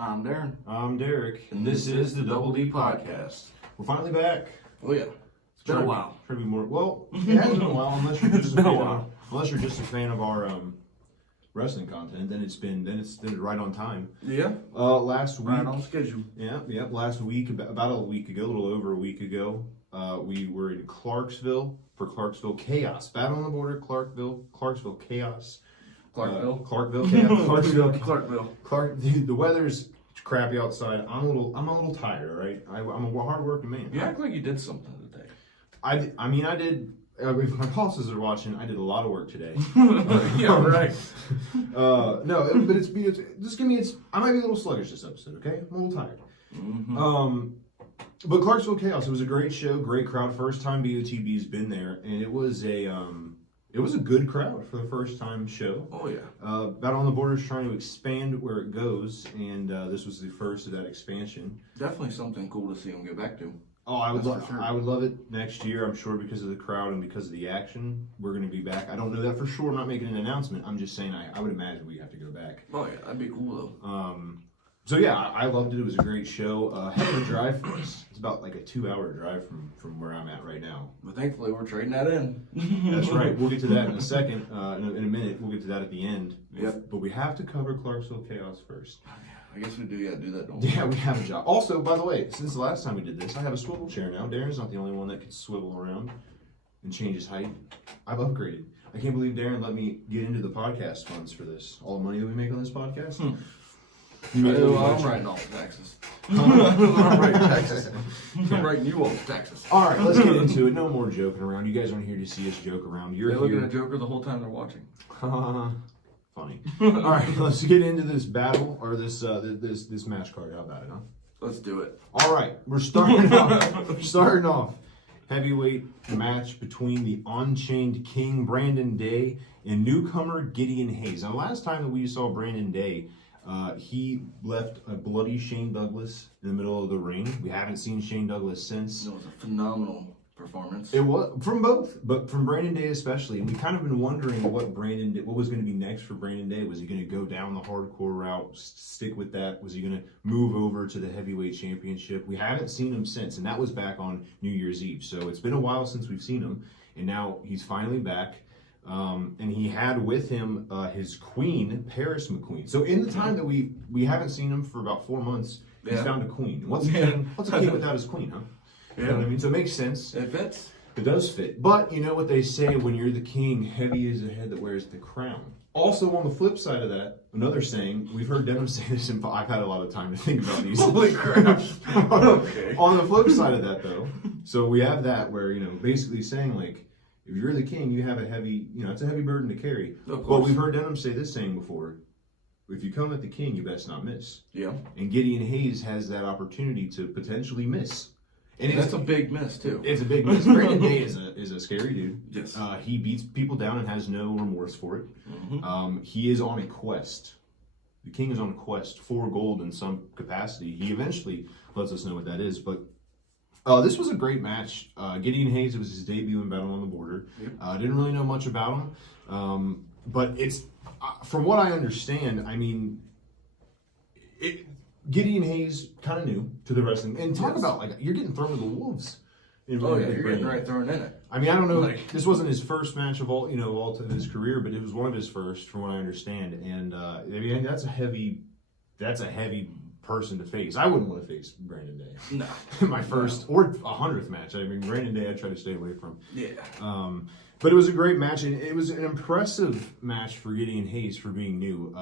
I'm Darren. I'm Derek. And this is the Double D Podcast. We're finally back. Oh, yeah. It's been a while. Try to be more. Well, it has been a while, unless you're just unless you're just a fan of our wrestling content. Then it's right on time. Yeah. Last week. Right on schedule. Yeah. Last week, about a week ago, a little over a week ago, we were in Clarksville for Clarksville Chaos. Battle on the Border, Clarksville Chaos. Clarksville Chaos. Clarksville. The weather's crappy outside. I'm a little tired. All right. I'm a hardworking man. You act like you did something today. I did. If my bosses are watching, I did a lot of work today. Yeah, right. No, but I might be a little sluggish this episode. Okay, I'm a little tired. Mm-hmm. But Clarksville Chaos, it was a great show, great crowd. First time BOTB's been there, and it was a good crowd for the first time show. Oh yeah. Battle on the Border is trying to expand where it goes, and this was the first of that expansion. Definitely something cool to see them get back to. Oh, I would love it next year. I'm sure because of the crowd and because of the action, we're going to be back. I don't know that for sure. I'm not making an announcement. I'm just saying I would imagine we have to go back. Oh yeah, that'd be cool though. So yeah, I loved it. It was a great show. Heck of a drive for us. It's about like a 2-hour drive from where I'm at right now. But thankfully, we're trading that in. That's right. We'll get to that in a second. In a minute, we'll get to that at the end. Yep. But we have to cover Clarksville Chaos first. I guess we do. Yeah, do that. Don't we? Yeah, we have a job. Also, by the way, since the last time we did this, I have a swivel chair now. Darren's not the only one that can swivel around and change his height. I've upgraded. I can't believe Darren let me get into the podcast funds for this. All the money that we make on this podcast. I'm writing all the taxes. I'm writing taxes. I'm writing you all the taxes. All right, let's get into it. No more joking around. You guys aren't here to see us joke around. You're looking at Joker the whole time they're watching. Funny. All right, let's get into this battle or this match card. How about it, huh? Let's do it. All right, we're starting off. Heavyweight match between the Unchained King Brandon Day and newcomer Gideon Hayes. Now, last time that we saw Brandon Day, he left a bloody Shane Douglas in the middle of the ring. We haven't seen Shane Douglas since. It was a phenomenal performance. It was from both, but from Brandon Day especially. And we kind of been wondering what was going to be next for Brandon Day. Was he going to go down the hardcore route, stick with that? Was he going to move over to the heavyweight championship? We haven't seen him since, and that was back on New Year's Eve. So it's been a while since we've seen him, and now he's finally back. And he had with him his queen, Paris McQueen. So in the time that we haven't seen him for about 4 months, he's found a queen. What's a king without his queen, huh? You know what I mean? So it makes sense. It fits. It does fit. But you know what they say, when you're the king, heavy is the head that wears the crown. Also, on the flip side of that, another saying, we've heard Devin say this, and I've had a lot of time to think about these. Holy crap. Okay. On the flip side of that, though, so we have that where, basically saying, like, if you're the king, you have a heavy, it's a heavy burden to carry. Of course. But we've heard Denham say this saying before: if you come at the king, you best not miss. Yeah. And Gideon Hayes has that opportunity to potentially miss. And that's a big miss too. It's a big miss. Brandon Day is a scary dude. Yes. He beats people down and has no remorse for it. Mm-hmm. He is on a quest. The king is on a quest for gold in some capacity. He eventually lets us know what that is, but. This was a great match. Gideon Hayes, it was his debut in Battle on the Border. Yep. Didn't really know much about him. But it's, from what I understand, Gideon Hayes kind of new to the wrestling. And talk about, like, you're getting thrown to the wolves. You're getting right thrown in it. I mean, I don't know. This wasn't his first match of all of his career, but it was one of his first, from what I understand. And, that's a heavy person to face. I wouldn't want to face Brandon Day. No. My first or 100th match. I mean, Brandon Day I try to stay away from. Yeah. But it was a great match, and it was an impressive match for Gideon Hayes for being new.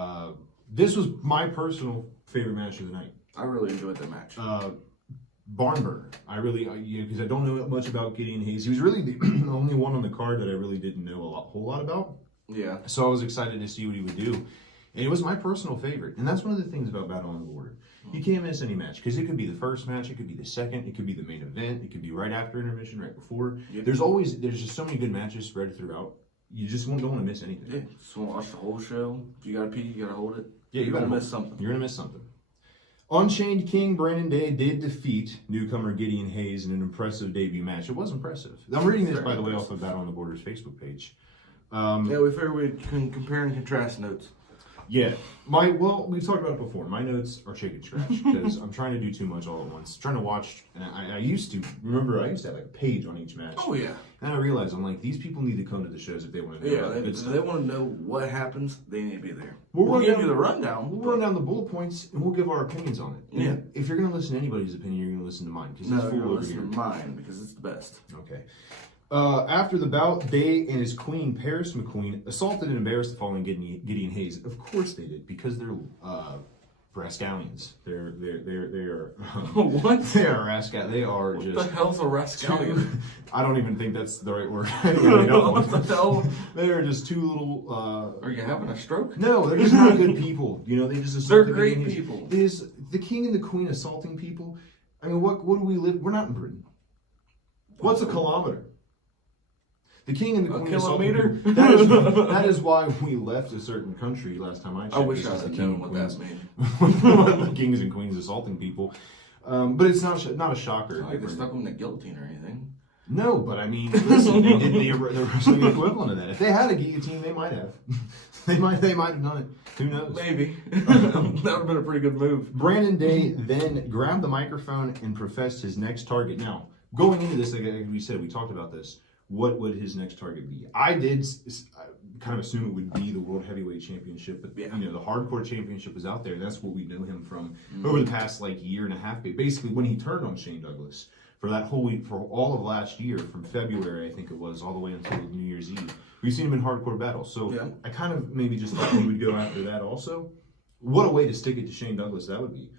This was my personal favorite match of the night. I really enjoyed that match. Barn burner. Because I don't know much about Gideon Hayes. He was really the only one on the card that I really didn't know a whole lot about. Yeah. So I was excited to see what he would do. And it was my personal favorite. And that's one of the things about Battle on the Border. You can't miss any match, because it could be the first match, it could be the second, it could be the main event, it could be right after intermission, right before. Yep. There's just so many good matches spread throughout. You just don't want to miss anything. Yeah, just want to watch the whole show. If you got to pee, you got to hold it. Yeah, you're going to miss something. You're going to miss something. Unchained King Brandon Day did defeat newcomer Gideon Hayes in an impressive debut match. It was impressive. I'm reading this, by the way, off of Battle on the Border's Facebook page. Yeah, we figured we can compare and contrast notes. Yeah. We've talked about it before. My notes are chicken scratch because I'm trying to do too much all at once. Trying to watch, and I used to have like a page on each match. Oh yeah. And I realized I'm like, these people need to come to the shows if they want to know. Yeah, if they want to know what happens, they need to be there. We'll give you the rundown. We'll run down the bullet points and we'll give our opinions on it. Yeah. And if you're going to listen to anybody's opinion, you're going to listen to mine because No, it's you're full going to over listen here. to mine because it's the best. Okay. After the bout, Day and his queen, Paris McQueen, assaulted and embarrassed the fallen Gideon Hayes. Of course they did, because they're rascallions. They are What? They are rascal. They are What just. the hell's a rascallion? I don't even think that's the right word. Anyway, What the hell? they are just two little. Are you having a stroke? No, they're just not good people. You know, they just assault. They're great people. Is the king and the queen assaulting people? I mean, what do we live? We're not in Britain. What's a kilometer? The king and the queen assaulting people. That is why we left a certain country last time I checked. I wish I had known what that meant. The kings and queens assaulting people. But it's not a shocker. I could stuck them in the guillotine or anything. No, but I mean, listen, they did the wrestling equivalent of that. If they had a guillotine, they might have. They might have done it. Who knows? Maybe. That would have been a pretty good move. Brandon Day then grabbed the microphone and professed his next target. Now, going into this, like we said, we talked about this. What would his next target be? I did kind of assume it would be the World Heavyweight Championship, but yeah. You know, the Hardcore Championship was out there. That's what we know him from over the past year and a half. Basically, when he turned on Shane Douglas for that whole week, for all of last year, from February I think it was, all the way until New Year's Eve, we've seen him in hardcore battles. So yeah. I kind of maybe just thought he would go after that also. What a way to stick it to Shane Douglas that would be.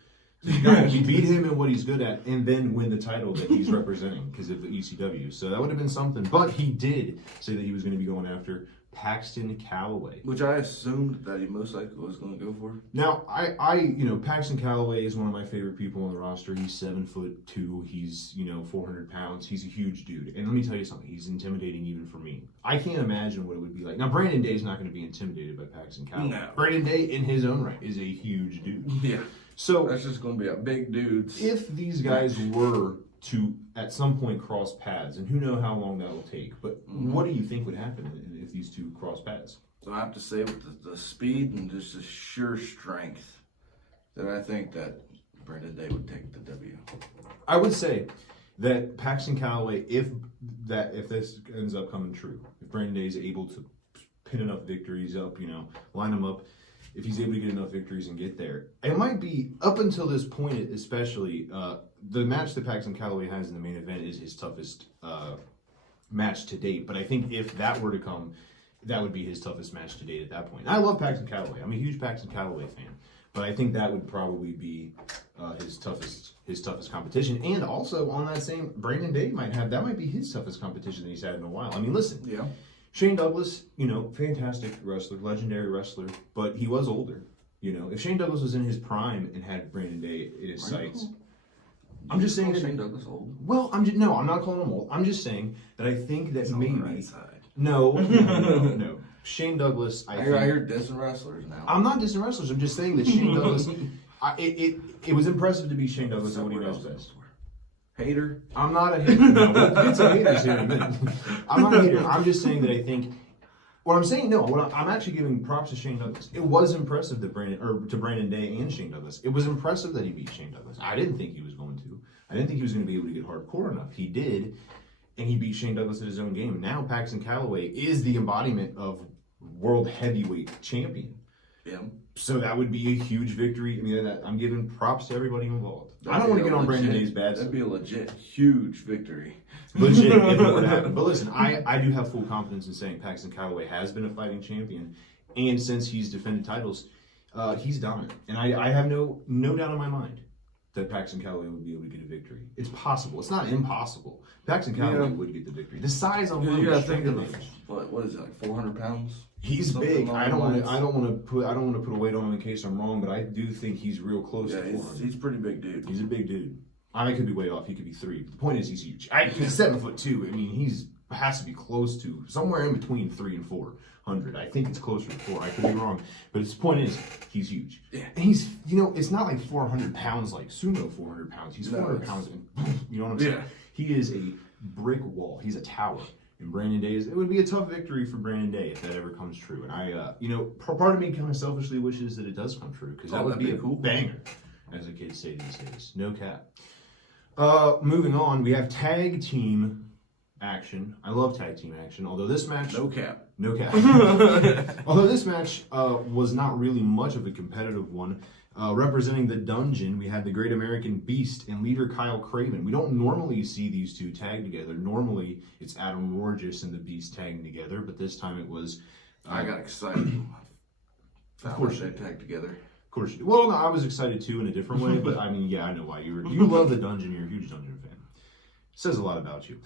He beat him in what he's good at and then win the title that he's representing because of the ECW. So that would have been something. But he did say that he was going to be going after Paxton Calloway. Which I assumed that he most likely was going to go for. Now, Paxton Calloway is one of my favorite people on the roster. He's 7'2". He's, 400 pounds. He's a huge dude. And let me tell you something. He's intimidating even for me. I can't imagine what it would be like. Now, Brandon Day is not going to be intimidated by Paxton Calloway. No. Brandon Day, in his own right, is a huge dude. Yeah. So that's just going to be a big dude. If these guys were to, at some point, cross paths, and who knows how long that will take, but what do you think would happen if these two cross paths? So I have to say, with the speed and just the sheer strength, that I think that Brandon Day would take the W. I would say that Paxton Calloway, if this ends up coming true, if Brandon Day is able to pin enough victories up, line them up, if he's able to get enough victories and get there. It might be, up until this point especially, the match that Paxton Calloway has in the main event is his toughest match to date. But I think if that were to come, that would be his toughest match to date at that point. And I love Paxton Calloway. I'm a huge Paxton Calloway fan. But I think that would probably be his toughest competition. And also, on that same, Brandon Day that might be his toughest competition that he's had in a while. I mean, listen. Yeah. Shane Douglas, fantastic wrestler, legendary wrestler, but he was older. If Shane Douglas was in his prime and had Brandon Day in his sights, I'm just saying that Shane Douglas old. Well, I'm not calling him old. I'm just saying that I think that maybe on the right side. No. Shane Douglas. I hear dissing wrestlers now. I'm not dissing wrestlers. I'm just saying that Shane Douglas. It was impressive to be Shane Douglas at what he does best. Hater? I'm not a hater. No, we'll get some haters here in a minute. I'm not a hater. I'm just saying that I think. What I'm saying, I'm actually giving props to Shane Douglas. It was impressive that Brandon Day and Shane Douglas. It was impressive that he beat Shane Douglas. I didn't think he was going to. I didn't think he was going to be able to get hardcore enough. He did, and he beat Shane Douglas at his own game. Now Paxton Calloway is the embodiment of world heavyweight champion. Yeah. So that would be a huge victory. I mean, I'm giving props to everybody involved. I don't want to get on Brandon Day's bad side. That'd be a legit huge victory. Legit if it were to happen. But listen, I do have full confidence in saying Paxton Calloway has been a fighting champion, and since he's defended titles, he's dominant. And I have no doubt in my mind that Paxton Calloway would be able to get a victory. It's possible. It's not impossible. Paxton Calloway would get the victory. The size on him, you gotta think of what is it, like 400 pounds? He's big. I don't want to put a weight on him in case I'm wrong, but I do think he's real close to 400. He's a pretty big dude. He's a big dude. I could be way off. He could be 3. But the point is, he's huge. He's 7'2". I mean, has to be close to somewhere in between 300 and 400. I think it's closer to 4. I could be wrong, but his point is, he's huge. Yeah. And he's, it's not like 400 pounds like sumo 400 pounds. He's 400 pounds, and you know what I'm saying? Yeah. He is a brick wall. He's a tower. And Brandon Day it would be a tough victory for Brandon Day if that ever comes true. And I, part of me kind of selfishly wishes that it does come true because that would be a cool banger, as the kids say these days. No cap. Moving on, we have tag team action. I love tag team action, although this match... No cap. Although this match was not really much of a competitive one. Representing the Dungeon, we had the Great American Beast and leader Kyle Craven. We don't normally see these two tag together. Normally, it's Adam Rorgis and the Beast tagging together, but this time it was... I got excited. Of course they tagged together. Of course. Well, no, I was excited too in a different way, but I mean, yeah, I know why. You love the Dungeon. You're a huge Dungeon fan. Says a lot about you.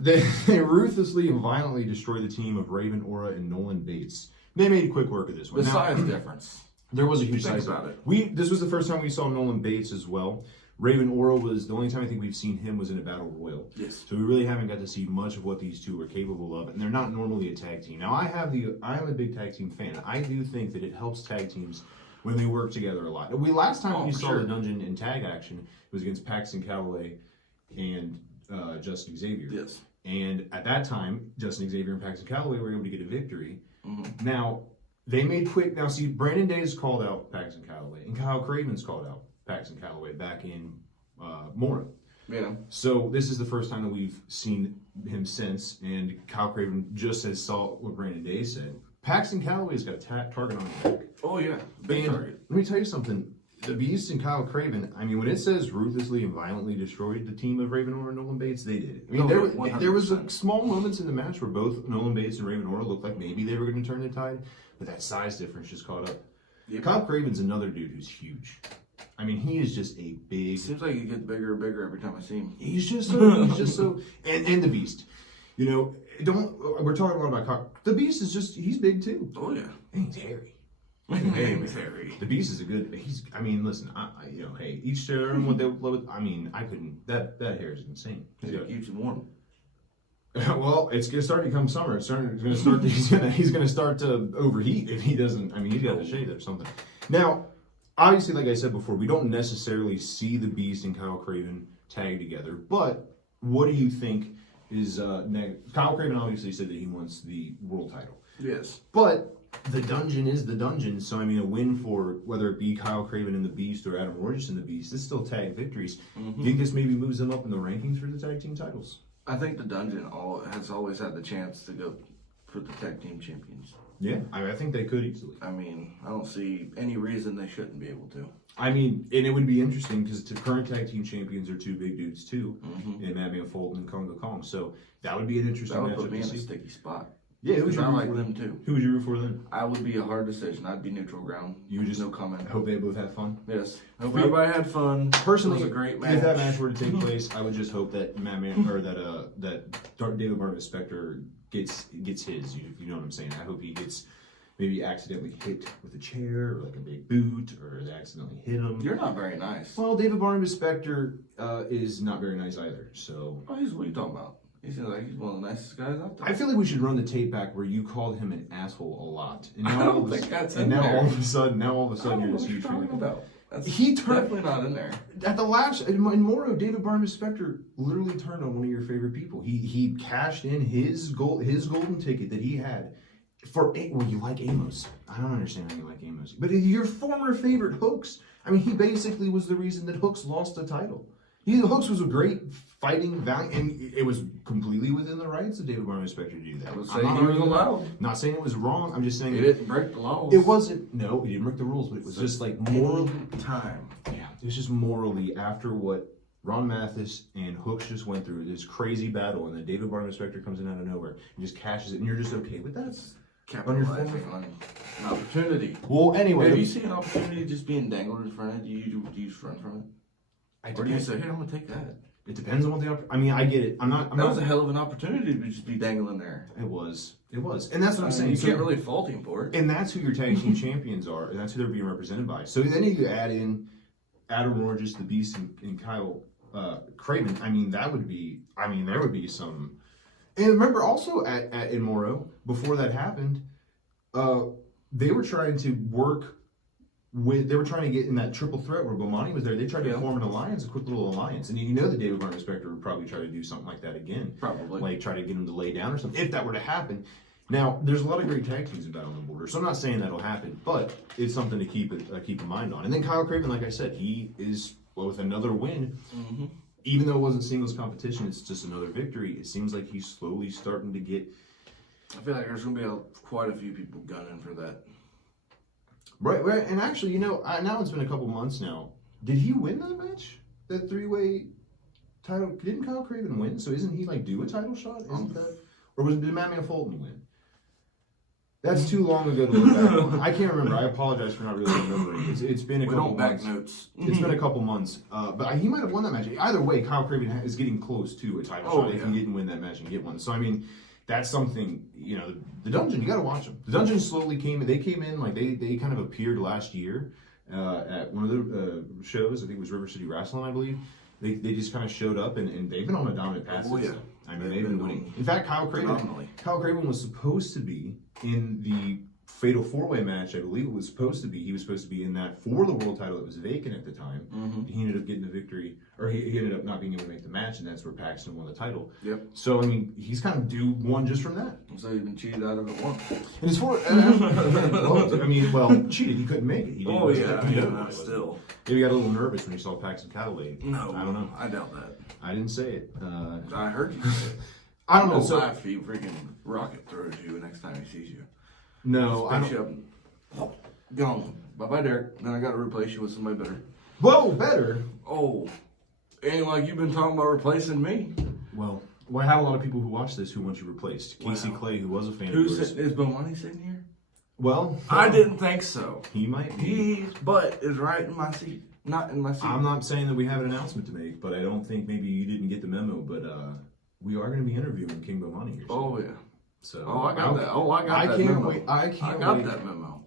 They ruthlessly and violently destroyed the team of Raven Aura and Nolan Bates. They made quick work of this one. The size difference. There was a huge Think size about it. This was the first time we saw Nolan Bates as well. Raven Aura was the only time I think we've seen him was in a battle royal. Yes. So we really haven't got to see much of what these two are capable of, and they're not normally a tag team. Now I am a big tag team fan. I do think that it helps tag teams when they work together a lot. Last time we saw the Dungeon in tag action was against Paxton Calloway and Justin Xavier. Yes. And at that time, Justin Xavier and Paxton Calloway were able to get a victory. Mm-hmm. Now, they made quick... Now, see, Brandon Days called out Paxton Calloway, and Kyle Craven's called out Paxton Calloway back in Mora. Yeah. So this is the first time that we've seen him since, and Kyle Craven just saw what Brandon Days said. Paxton Calloway's got a target on his back. Oh, yeah. Big target. Let me tell you something. The Beast and Kyle Craven, I mean, when it says ruthlessly and violently destroyed the team of Raven Aura and Nolan Bates, they did it. I mean, there was small moments in the match where both Nolan Bates and Raven Aura looked like maybe they were going to turn the tide, but that size difference just caught up. Yep. Kyle Craven's another dude who's huge. I mean, he is just a big... Seems like he gets bigger and bigger every time I see him. He's just so... And the Beast. You know, we're talking a lot about Kyle. The Beast is he's big too. Oh, yeah. And he's hairy. He's hairy. The Beast is listen, hey, each to their own what they love. I mean, I couldn't, that hair is insane. It keeps him warm. Well, it's gonna start to become summer. He's gonna start to overheat if he doesn't. I mean, he's got to shave it or something. Now, obviously, like I said before, we don't necessarily see the Beast and Kyle Craven tag together. But what do you think is Kyle Craven obviously said that he wants the world title. Yes. But the Dungeon is the Dungeon, so I mean, a win for whether it be Kyle Craven and the Beast or Adam Rorgis and the Beast, it's still tag victories. Mm-hmm. Do you think this maybe moves them up in the rankings for the tag team titles? I think the Dungeon has always had the chance to go for the tag team champions. Yeah, I think they could easily. I mean, I don't see any reason they shouldn't be able to. I mean, and it would be interesting because the current tag team champions are two big dudes too, mm-hmm. in Madman Fulton and Congo Kong. So that would be an interesting matchup. That would put me in a sticky spot. Yeah, who would you I root like for them too. Who would you root for then? I would be a hard decision. I'd be neutral ground. You would just no comment. I hope they both have fun. Yes, I hope everybody had fun. Personally, it was a great match. If that match were to take place, I would just hope that Madman or that David Marvin Spector gets his. You know what I'm saying? I hope he gets maybe accidentally hit with a chair or like a big boot or they accidentally hit him. You're not very nice. Well, David Barnabas Spector is not very nice either. So. Oh, what are you talking about? He seems like he's one of the nicest guys out there. I feel like we should run the tape back where you called him an asshole a lot. And now I don't think that's in there. All of a sudden, you're this huge fan. About. That's definitely not in there. At the last in Moro, David Barnabas Spector literally turned on one of your favorite people. He cashed in his golden ticket that he had for you like Amos. I don't understand how you like Amos, but your former favorite Hooks. I mean, he basically was the reason that Hooks lost the title. Hooks was a great fighting valiant, and it was completely within the rights of David Barnabas Spector to do that. I would say he was allowed. Not saying it was wrong. I'm just saying he didn't break the laws. It wasn't. No, he didn't break the rules, but it was just like morally. Time. Yeah, it was just morally after what Ron Mathis and Hooks just went through this crazy battle, and then David Barnabas Spector comes in out of nowhere and just cashes it, and you're just okay with that. Capitalizing on an opportunity. Well, anyway, if you see an opportunity just being dangled in front of you, do you just run from it? Or do you say, hey, I'm going to take that? It depends on what the I mean, I get it. That was a hell of an opportunity to just be dangling there. It was. And that's what I'm saying. You can't really fault him for it. And that's who your tag team champions are, and that's who they're being represented by. So then you add in Adam Rorgis, the Beast, and Kyle Craven. I mean, there would be some. And remember also in Moro, before that happened, they were trying to work they were trying to get in that triple threat where Bomani was there. They tried to form an alliance, a quick little alliance, and you know that David Martin Spector would probably try to do something like that again. Probably, like try to get him to lay down or something if that were to happen. Now, there's a lot of great tag teams in Battle on the Border, so I'm not saying that'll happen, but it's something to keep in mind on. And then Kyle Craven, like I said, he is with another win. Mm-hmm. Even though it wasn't singles competition, it's just another victory. It seems like he's slowly starting to get. I feel like there's going to be quite a few people gunning for that. Right, and actually, now it's been a couple months now. Did he win that match? That three-way title? Didn't Kyle Craven win? So isn't he due a title shot? Isn't that, or did Madman Fulton win? That's too long ago to look back on. I can't remember. I apologize for not really remembering. It's been a couple months. Notes. It's been a couple months. But he might have won that match. Either way, Kyle Craven is getting close to a title shot if he didn't win that match and get one. So, I mean, that's something, the Dungeon, you got to watch them. The Dungeon slowly came in. They came in, they kind of appeared last year at one of the shows. I think it was River City Wrestling, I believe. They just kind of showed up, and they've been on a dominant path. Oh, yeah. I mean, they've been winning. In fact, Kyle Craven was supposed to be in the Fatal 4-Way match, I believe it was supposed to be. He was supposed to be in that for the world title that was vacant at the time. Mm-hmm. He ended up getting the victory, or he ended up not being able to make the match, and that's where Paxton won the title. Yep. So, I mean, he's kind of due one just from that. So he's been cheated out of it once. And as far cheated, he couldn't make it. He didn't still. Maybe he got a little nervous when he saw Paxton Calloway. No. I don't know. I doubt that. I didn't say it. I heard you say it. I don't know. So if he freaking rocket throws you the next time he sees you. No, I don't. You up. Gone. Bye-bye, Derek. Then I got to replace you with somebody better. Whoa, better? Oh. Ain't like you've been talking about replacing me. Well, I have a lot of people who watch this who want you replaced. Casey Clay, who was a fan of yours. Is Bomani sitting here? Well, I didn't think so. He might be. His butt is right in my seat. Not in my seat. I'm not saying that we have an announcement to make, but I don't think maybe you didn't get the memo, but we are going to be interviewing King Bomani here. Oh, yeah. So I got that. I got that memo. I can't got wait. that memo.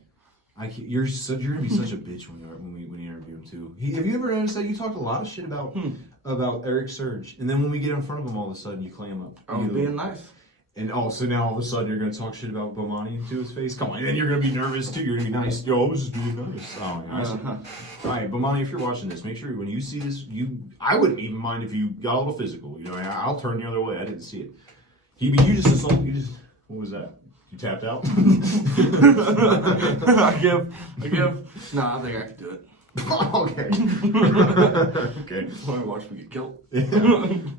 You're gonna be such a bitch when you interview him too. Have you ever noticed that you talked a lot of shit about Eric Surge, and then when we get in front of him, all of a sudden you clam up. I'm being nice. And so now all of a sudden you're gonna talk shit about Bomani into his face. Come on, and then you're gonna be nervous too. You're gonna be nice. Yo, I was just being nice. Oh my gosh. All right, Bomani, if you're watching this, make sure when you see this, I wouldn't even mind if you got a little physical. I'll turn the other way. I didn't see it. You just assaulted. What was that? You tapped out? I give. Nah, I think I can do it. Okay. Okay. Want to watch me get killed?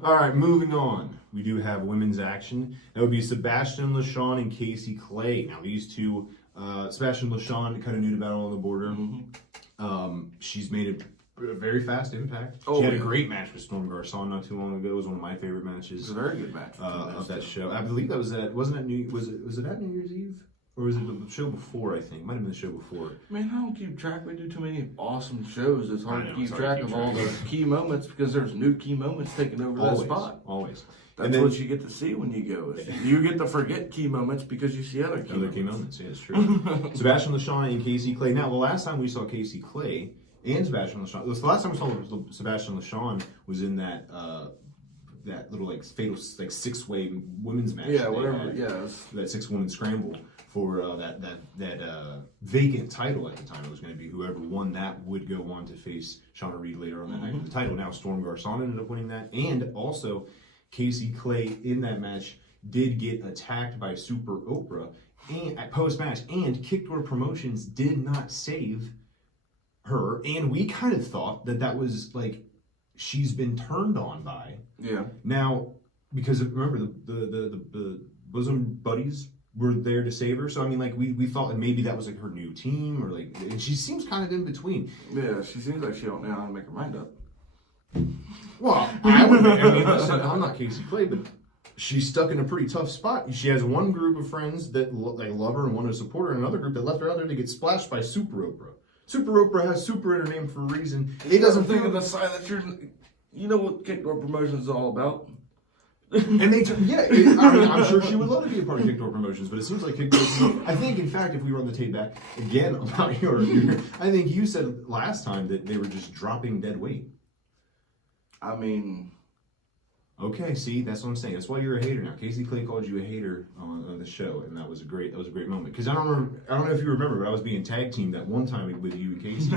All right, moving on. We do have women's action. That would be Sebastian LaShawn and Casey Clay. Now, these two, Sebastian LaShawn, kind of new to Battle on the Border. Mm-hmm. She's made a very fast impact. She had a great match with Storm Garcon not too long ago. It was one of my favorite matches. It was a very good match of that show. I believe that was at. Wasn't it was it at New Year's Eve? Or was it the show before, I think? It might have been the show before. Man, I don't keep track. We do too many awesome shows. It's hard to keep track of all the key moments because there's new key moments taking over that spot. Always. That's what you get to see when you go. You get to forget key moments because you see other key moments. Yeah, it's true. Sebastian LaShawn and Casey Clay. Now, the last time we saw Casey Clay and Sebastian LaShawn, the last time we saw Sebastian LaShawn was in that little fatal six-way women's match. Yeah, whatever. That 6-woman scramble for that vacant title at the time. It was going to be whoever won that would go on to face Shauna Reed later on that night for the title. Now Storm Garcon ended up winning that, and also Casey Clay in that match did get attacked by Super Oprah and at post-match, and Kickdoor Promotions did not save her, and we kind of thought that was she's been turned on by. Yeah. Now, because remember the bosom buddies were there to save her, so I mean, we thought that maybe that was her new team, or and she seems kind of in between. Yeah, she seems like she don't know how to make her mind up. Well, I mean, listen, I'm not Casey Clay, but she's stuck in a pretty tough spot. She has one group of friends that love her and want to support her, and another group that left her out there to get splashed by Super Oprah. Super Oprah has super in her name for a reason. It doesn't think of the side that you know what Kickdoor Promotions is all about. And I'm sure she would love to be a part of Kickdoor Promotions, but it seems like Kickdoor. I think, in fact, if we run the tape back again about your I think you said last time that they were just dropping dead weight. I mean, Okay, see, that's what I'm saying. That's why you're a hater now. Casey Clay called you a hater on the show, and that was a great moment. Because I don't know if you remember, but I was being tag teamed that one time with you and Casey.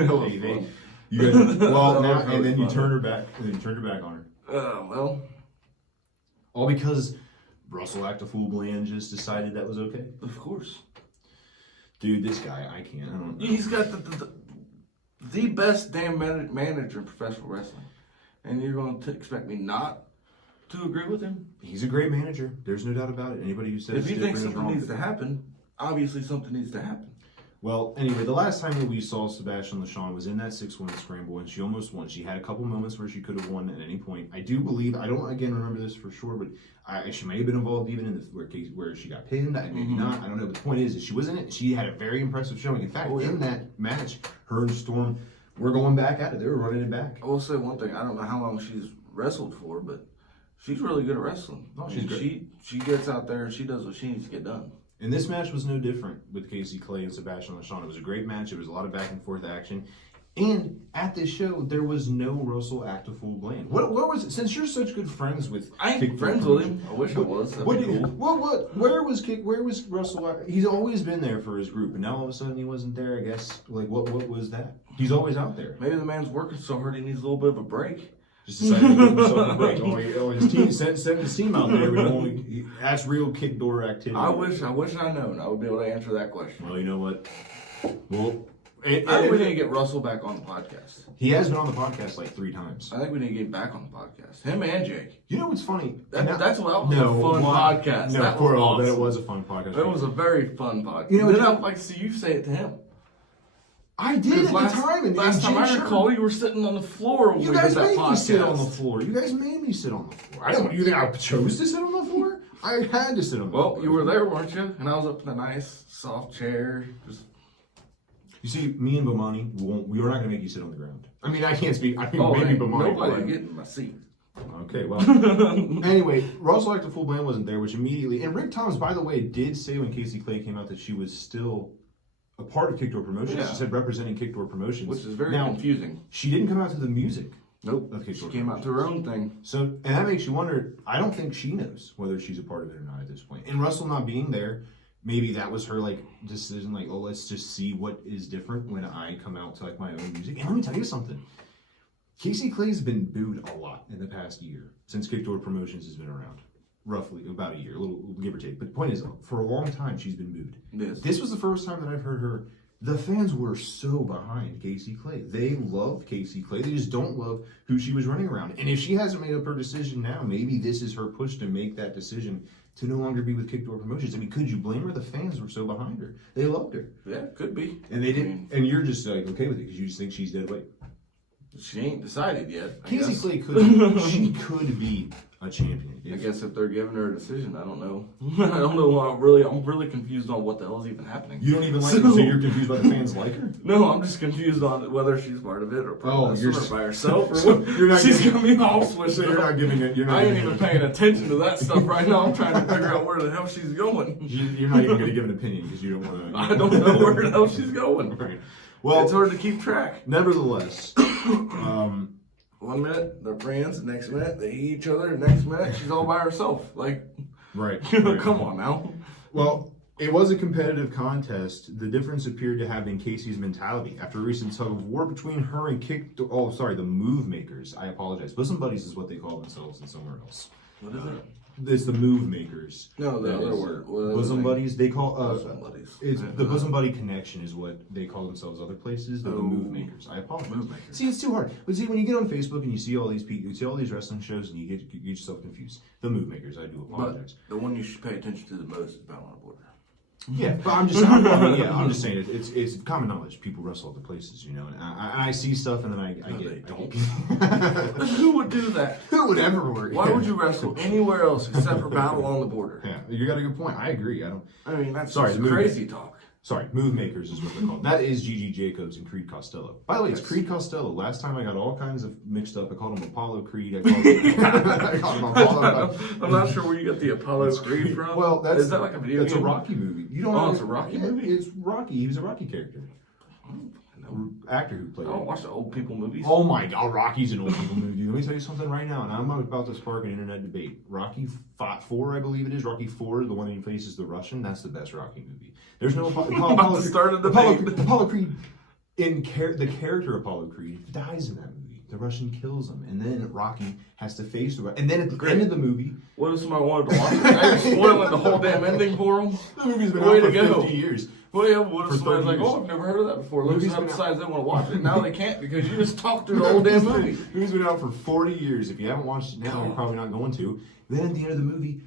You guys, well, now, and then you turned her back, and then you turned her back on her. Well, all because Russell Act a Fool Bland just decided that was okay. Of course, dude, this guy, I can't. I don't know. He's got the best damn manager in professional wrestling, and you're going to expect me not to agree with him? He's a great manager. There's no doubt about it. Anybody who says if you think something needs to happen, obviously something needs to happen. Well, anyway, the last time that we saw Sebastian LaShawn was in that 6-1 scramble, and she almost won. She had a couple moments where she could have won at any point. I do believe, I don't again remember this for sure, but she may have been involved even in the where she got pinned. Maybe not. I don't know. But the point is she was in it. She had a very impressive showing. In fact, in that match, her and Storm were going back at it. They were running it back. I will say one thing. I don't know how long she's wrestled for, but she's really good at wrestling. Oh, she's great. She gets out there and she does what she needs to get done. And this match was no different with Casey Clay and Sebastian LaShawn. It was a great match. It was a lot of back and forth action. And at this show, there was no Russell Act a Fool Bland. What was it? Since you're such good friends with I ain't friends with him. I wish I was. Where was Russell? He's always been there for his group, and now all of a sudden he wasn't there. I guess what was that? He's always out there. Maybe the man's working so hard he needs a little bit of a break. Just decided to give himself a break. His team sent his team out there. That's real kick door activity. I wish I'd known. I would be able to answer that question. Well, you know what? Well, I think we need to get Russell back on the podcast. He has been on the podcast like 3 times. I think we need to get him back on the podcast. Him and Jake. You know what's funny? That's what was a fun podcast. No, that for all awesome. that it was a fun podcast. It was a very fun podcast. You know, then I'd like to see you say it to him. I did at the time. And last time I recall, you were sitting on the floor when we did that podcast. You guys made me sit on the floor. You guys made me sit on the floor. I don't. You think I chose to sit on the floor? I had to sit on the floor. Well, you were there, weren't you? And I was up in a nice, soft chair. You see, me and Bomani, we were not going to make you sit on the ground. I mean, I can't speak. I mean, maybe Bomani. Nobody get in my seat. Okay, well. Anyway, Russell Act a Fool Bland wasn't there, which immediately. And Rick Thomas, by the way, did say when Casey Clay came out that she was still a part of Kickdoor Promotions. Yeah. She said representing Kickdoor Promotions. Which is very confusing. She didn't come out to the music. Nope. She came out to her own thing. So, and that makes you wonder, I don't think she knows whether she's a part of it or not at this point. And Russell not being there, maybe that was her decision, let's just see what is different when I come out to my own music. And let me tell you something. Casey Clay's been booed a lot in the past year since Kickdoor Promotions has been around. Roughly about a year, a little give or take. But the point is, for a long time, she's been booed. Yes. This was the first time that I've heard her. The fans were so behind Casey Clay. They love Casey Clay. They just don't love who she was running around. And if she hasn't made up her decision now, maybe this is her push to make that decision to no longer be with Kickdoor Promotions. I mean, could you blame her? The fans were so behind her. They loved her. Yeah, could be. And they didn't. And you're just okay with it because you just think she's dead weight. She ain't decided yet. Casey Clay could. She could be a champion. I guess if they're giving her a decision, I don't know. I don't know. I'm really confused on what the hell is even happening. You don't even like her, so you're confused by the fans like her? No, I'm just confused on whether she's part of it or you're by herself or so what. You're not she's gonna be all switched. So you're not giving it. I ain't even paying attention to that stuff right now. I'm trying to figure out where the hell she's going. You're not even going to give an opinion because you don't want to. I don't know where the hell she's going. Right. Well, it's hard to keep track. Nevertheless. 1 minute they're friends, the next minute they hate each other, the next minute she's all by herself. Right. Come on now. Well, it was a competitive contest. The difference appeared to have been Casey's mentality. After a recent tug of war between her and the Move Makers. I apologize. Bosom Buddies is what they call themselves and somewhere else. What is it? It's the Move Makers. No, the other word. Bosom Buddies. They call Bosom Buddies. It's the Bosom Buddy Connection is what they call themselves. Other places, they're the Move Makers. I apologize. Move Makers. See, it's too hard. But see, when you get on Facebook and you see all these people, you see all these wrestling shows, and you get yourself confused. The Move Makers. I do apologize. But the one you should pay attention to the most is Battle on the Border. Yeah, but I'm just saying it's common knowledge. People wrestle other places, and I see stuff, and then I get it. Who would do that? Who would ever work? Why would you wrestle anywhere else except for Battle on the Border? Yeah, you got a good point. I agree. I mean, that's crazy talk. Sorry, Move Makers is what they're called. That is Gigi Jacobs and Creed Costello. By the way, it's Creed Costello. Last time I got all kinds of mixed up. I called him Apollo Creed. I called him Apollo. I'm not sure where you get the Apollo Creed from. Well, is that like a video game? It's a Rocky movie. You don't know it's a Rocky movie? It's Rocky. He was a Rocky character. actor who played I don't watch the old people movies. Oh my God, Rocky's an old people movie. Let me tell you something right now, and I'm about to spark an internet debate. Rocky 4, I believe it is. Rocky 4, the one he faces the Russian. That's the best Rocky movie. There's no Apollo Creed. The character Apollo Creed dies in that movie. The Russian kills him, and then Rocky has to face the Russian. And then at the end of the movie, what if somebody wanted to watch it? I spoiling the whole damn ending for them. The movie's been out for 50 years. Well, yeah, what if somebody's like, oh, I've never heard of that before. Looks it up, decides they want to watch it. Now they can't because you just talked through the whole damn movie. The movie's been out for 40 years. If you haven't watched it now, you're probably not going to. Then at the end of the movie,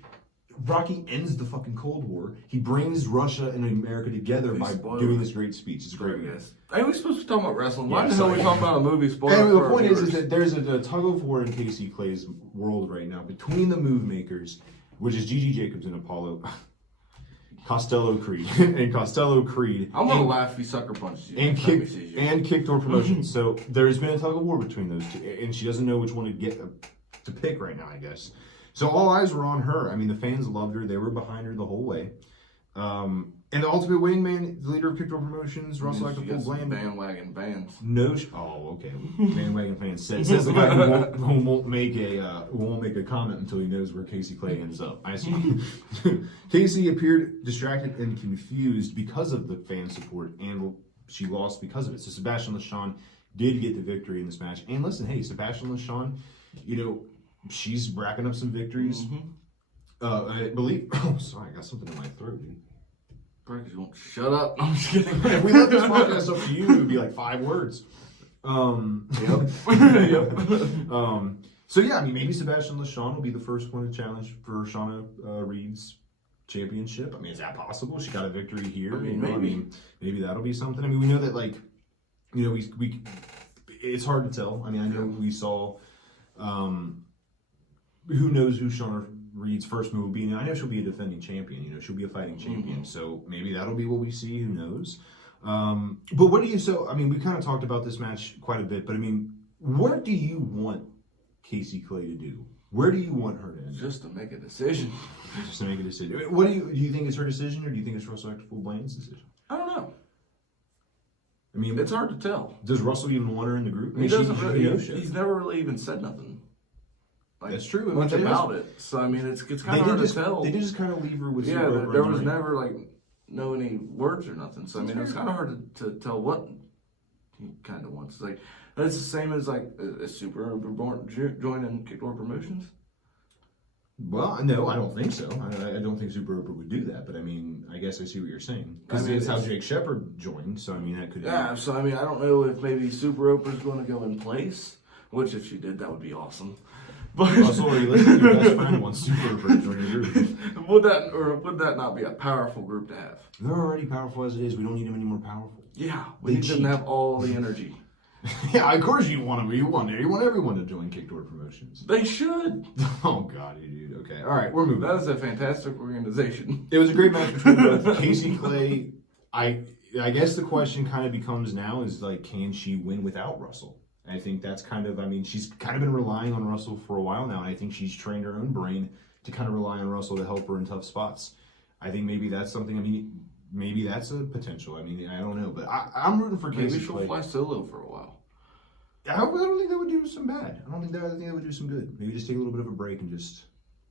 Rocky ends the fucking Cold War. He brings Russia and America together by doing this great speech. It's great. Yes. Are we supposed to be talking about wrestling? Why the hell are we talking about a movie spoiler? Anyway, the point is that there's a tug of war in Casey Clay's world right now between the move makers, which is Gigi Jacobs and Apollo Costello Creed. And Costello Creed. I'm going to laugh if he sucker punches you. And Kickdoor Promotions. So there's been a tug of war between those two. And she doesn't know which one to pick right now, I guess. So all eyes were on her. I mean, the fans loved her. They were behind her the whole way. And the Ultimate Wingman, the leader of Kickdoor Promotions, Russell like a full blame. Bandwagon fans. Okay. Bandwagon fans says the guy who won't make a comment until he knows where Casey Clay ends up. I see. Casey appeared distracted and confused because of the fan support, and she lost because of it. So Sebastian LeShawn did get the victory in this match. And listen, hey, Sebastian LeShawn, she's racking up some victories. I believe. Oh, sorry, I got something in my throat, dude. You won't shut up. I'm just kidding. If we let this podcast up to you, it would be like 5 words. Yep. So yeah, I mean, maybe Sebastian LeShawn will be the first one to challenge for Shauna Reed's championship. I mean, is that possible? She got a victory here. I mean, maybe that'll be something. I mean, we know that we it's hard to tell. I mean, I know we saw. Who knows who Shauna Reed's first move will be? Now, I know she'll be a defending champion. She'll be a fighting champion. So maybe that'll be what we see. Who knows? But what do you? So I mean, we kind of talked about this match quite a bit. But I mean, what do you want Casey Clay to do? Where do you want her to end? Just to make a decision. Just to make a decision. What do you think it's her decision, or do you think it's Russell Blain's decision? I don't know. I mean, it's hard to tell. Does Russell even want her in the group? I mean, he's never really even said nothing. That's true. Much about it. So I mean, it's kind of hard to tell. They did just kind of leave her with. Yeah, there was never any words or nothing. So I mean, it's kind of hard to tell what he kind of wants. It's the same as a Super Oprah joining Kickdoor Promotions. Well, no, I don't think so. I don't think Super Oprah would do that. But I mean, I guess I see what you're saying. Because that's how Jake Shepard joined. So I mean, that could. Yeah. So I mean, I don't know if maybe Super Oprah's going to go in place. Which, if she did, that would be awesome. But Russell, are you listening? Your best friend wants Super Oprah to join your group. Would that not be a powerful group to have? They're already powerful as it is. We don't need them any more powerful. Yeah, we need them to have all the energy. Yeah, of course you want them. You want everyone to join Kickdoor Promotions. They should. Oh God, dude. Okay, all right, we're moving. That is a fantastic organization. It was a great match between both. Casey Clay. I guess the question kind of becomes now is can she win without Russell? I think that's she's kind of been relying on Russell for a while now, and I think she's trained her own brain to kind of rely on Russell to help her in tough spots. I think maybe that's something, maybe that's a potential. I don't know, but I'm rooting for Casey Clay. Maybe she'll fly solo for a while. I don't think that would do some bad. I think that would do some good. Maybe just take a little bit of a break and just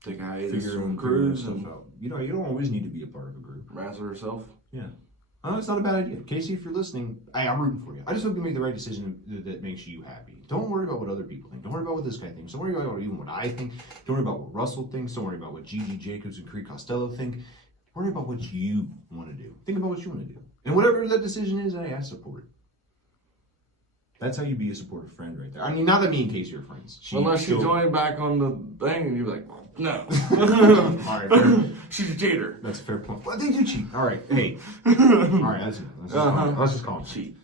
take a figure your own cruise and stuff out. You don't always need to be a part of a group. Razzle herself. Yeah. It's not a bad idea. Casey, if you're listening, I'm rooting for you. I just hope you make the right decision that makes you happy. Don't worry about what other people think. Don't worry about what this guy thinks. Don't worry about even what I think. Don't worry about what Russell thinks. Don't worry about what Gigi Jacobs and Creed Costello think. Worry about what you want to do. Think about what you want to do. And whatever that decision is, I support it. That's how you be a supportive friend right there. I mean, not that me and Casey are friends. Unless you join back on the thing and you're like, no. All right, fair. She's a cheater. That's a fair point. Well, they do cheat. All right, hey. All right, that's it. Let's just call it cheat.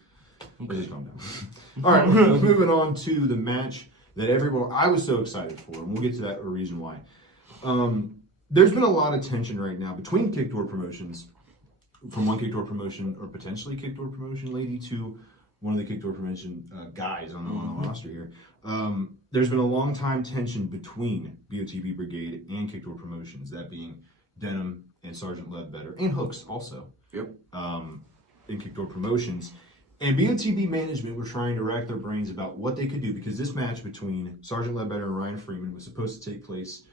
Let's just calm down. All right, moving on to the match that I was so excited for, and we'll get to that a reason why. There's been a lot of tension right now between Kickdoor Promotions, from one Kickdoor promotion or potentially Kickdoor promotion lady to one of the Kickdoor Promotion guys on the roster here. There's been a long time tension between BOTB Brigade and Kickdoor Promotions, that being Denham and Sergeant Ledbetter, and Hooks also. Yep. In Kickdoor Promotions. And BOTB management were trying to rack their brains about what they could do because this match between Sergeant Ledbetter and Ryan Freeman was supposed to take place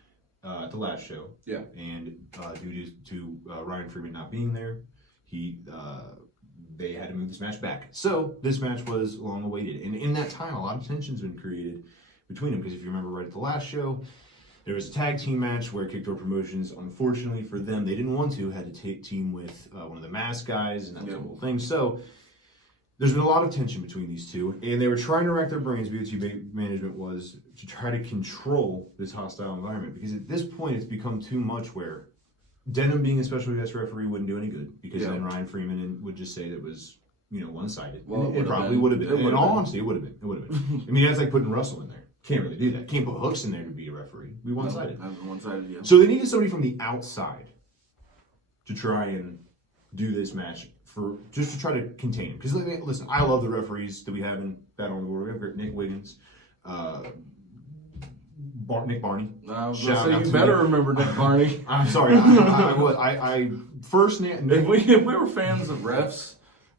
at the last show. Yeah. And due to Ryan Freeman not being there, they had to move this match back. So this match was long awaited. And in that time, a lot of tension's been created between them because if you remember right at the last show, there was a tag team match where Kickdoor Promotions, unfortunately for them, they didn't want to, had to take team with one of the mask guys, and that was the whole thing. So there's been a lot of tension between these two, and they were trying to rack their brains, BOT management was, to try to control this hostile environment, because at this point it's become too much where Denham being a special guest referee wouldn't do any good, because then Ryan Freeman would just say that it was, one-sided. Well, it probably would have been. In all honesty, it would have been. I mean, that's like putting Russell in there. Can't really do that. Can't put Hooks in there to be a referee. Be one-sided. One-sided, yeah. So they needed somebody from the outside to try and do this match just to try to contain him. Because listen, I love the referees that we have in Battle on the World. We have Nick Wiggins, Nick Barney. You better remember Nick Barney. I'm sorry. I first name. If we were fans of refs,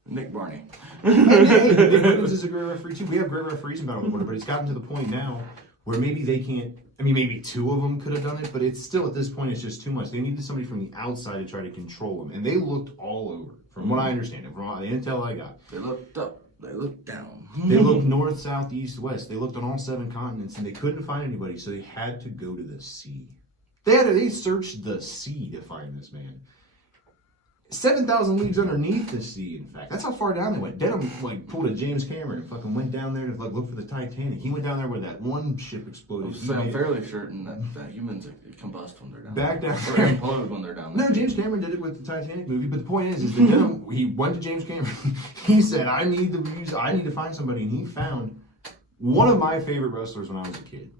Nick Barney. Nick Wiggins is a great referee too. We have great referees in Battle on the Border, but it's gotten to the point now where maybe they can't. I mean, maybe two of them could have done it, but it's still at this point it's just too much. They needed somebody from the outside to try to control them, and they looked all over. From what I understand, from the intel I got, they looked up, they looked down, they looked north, south, east, west. They looked on all 7 continents, and they couldn't find anybody, so they had to go to the sea. They searched the sea to find this man. 7,000 leagues underneath the sea, in fact. That's how far down they went. Denham pulled a James Cameron and fucking went down there to look for the Titanic. He went down there where that one ship exploded. I'm fairly certain that humans combust when they're down back there. down. Implode when they're down there. No, James Cameron did it with the Titanic movie, but the point is that Denham, he went to James Cameron. He said, I need to find somebody, and he found one of my favorite wrestlers when I was a kid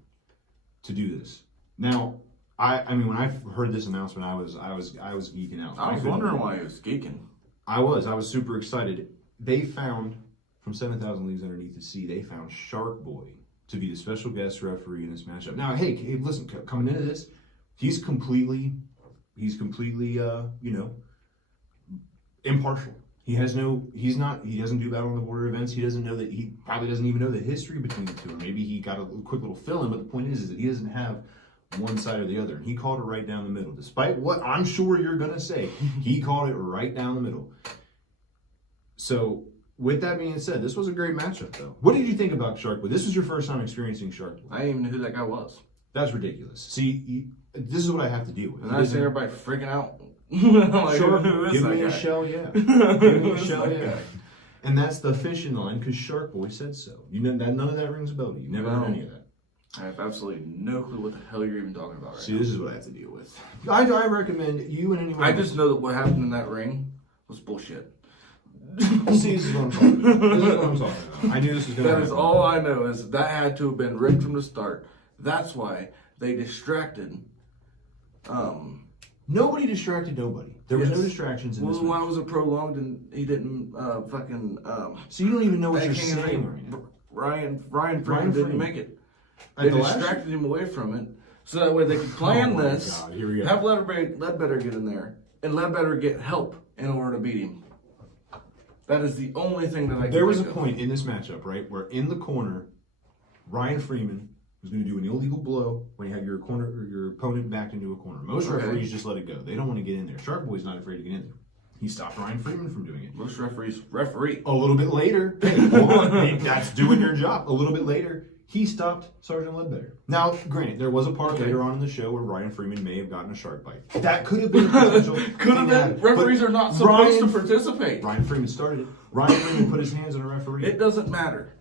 to do this. Now, I mean, when I heard this announcement, I was geeking out. I was wondering why he was geeking. I was super excited. They found, from 7,000 Leagues Underneath the Sea, they found Shark Boy to be the special guest referee in this matchup. Now, hey, listen, coming into this, he's completely, impartial. He doesn't do Battle on the Border events. He probably doesn't even know the history between the two. Or maybe he got a quick little fill in, but the point is that he doesn't have one side or the other. And he called it right down the middle. Despite what I'm sure you're going to say, he called it right down the middle. So, with that being said, this was a great matchup, though. What did you think about Shark Boy? This was your first time experiencing Shark Boy. I didn't even know who that guy was. That's ridiculous. See, this is what I have to deal with. And I see everybody freaking out. Shark, give me a shell, yeah. Give me a shell, yeah. And that's the fishing line because Shark Boy said so. None of that rings a bell to you. Never heard any of that. I have absolutely no clue what the hell you're even talking about right now. See, this is what I have to deal with. I recommend you and anyone I just know that what happened in that ring was bullshit. See, this is what I'm talking about. I knew this was going to happen. That is all I know is that had to have been rigged from the start. That's why they distracted. Nobody distracted nobody. There was no distractions in this match. Why was it prolonged and he didn't fucking... So you don't even know what you're saying right now. Ryan Freeman didn't make it. They distracted him away from it, so that way they could plan this, God. Here we go. have Ledbetter get in there, and Ledbetter get help in order to beat him. That is the only thing that I can There was a point in this matchup, right, where in the corner, Ryan Freeman was going to do an illegal blow when you have your opponent backed into a corner. Most referees just let it go. They don't want to get in there. Shark Boy's not afraid to get in there. He stopped Ryan Freeman from doing it. Most referees referee. A little bit later, hey, hold on, that's doing your job. A little bit later, he stopped Sergeant Ledbetter. Now, granted, there was a part later on in the show where Ryan Freeman may have gotten a shark bite. That could have been a potential. Could have been. Referees are not supposed to participate. Ryan Freeman started it. Ryan Freeman put his hands on a referee. It doesn't matter.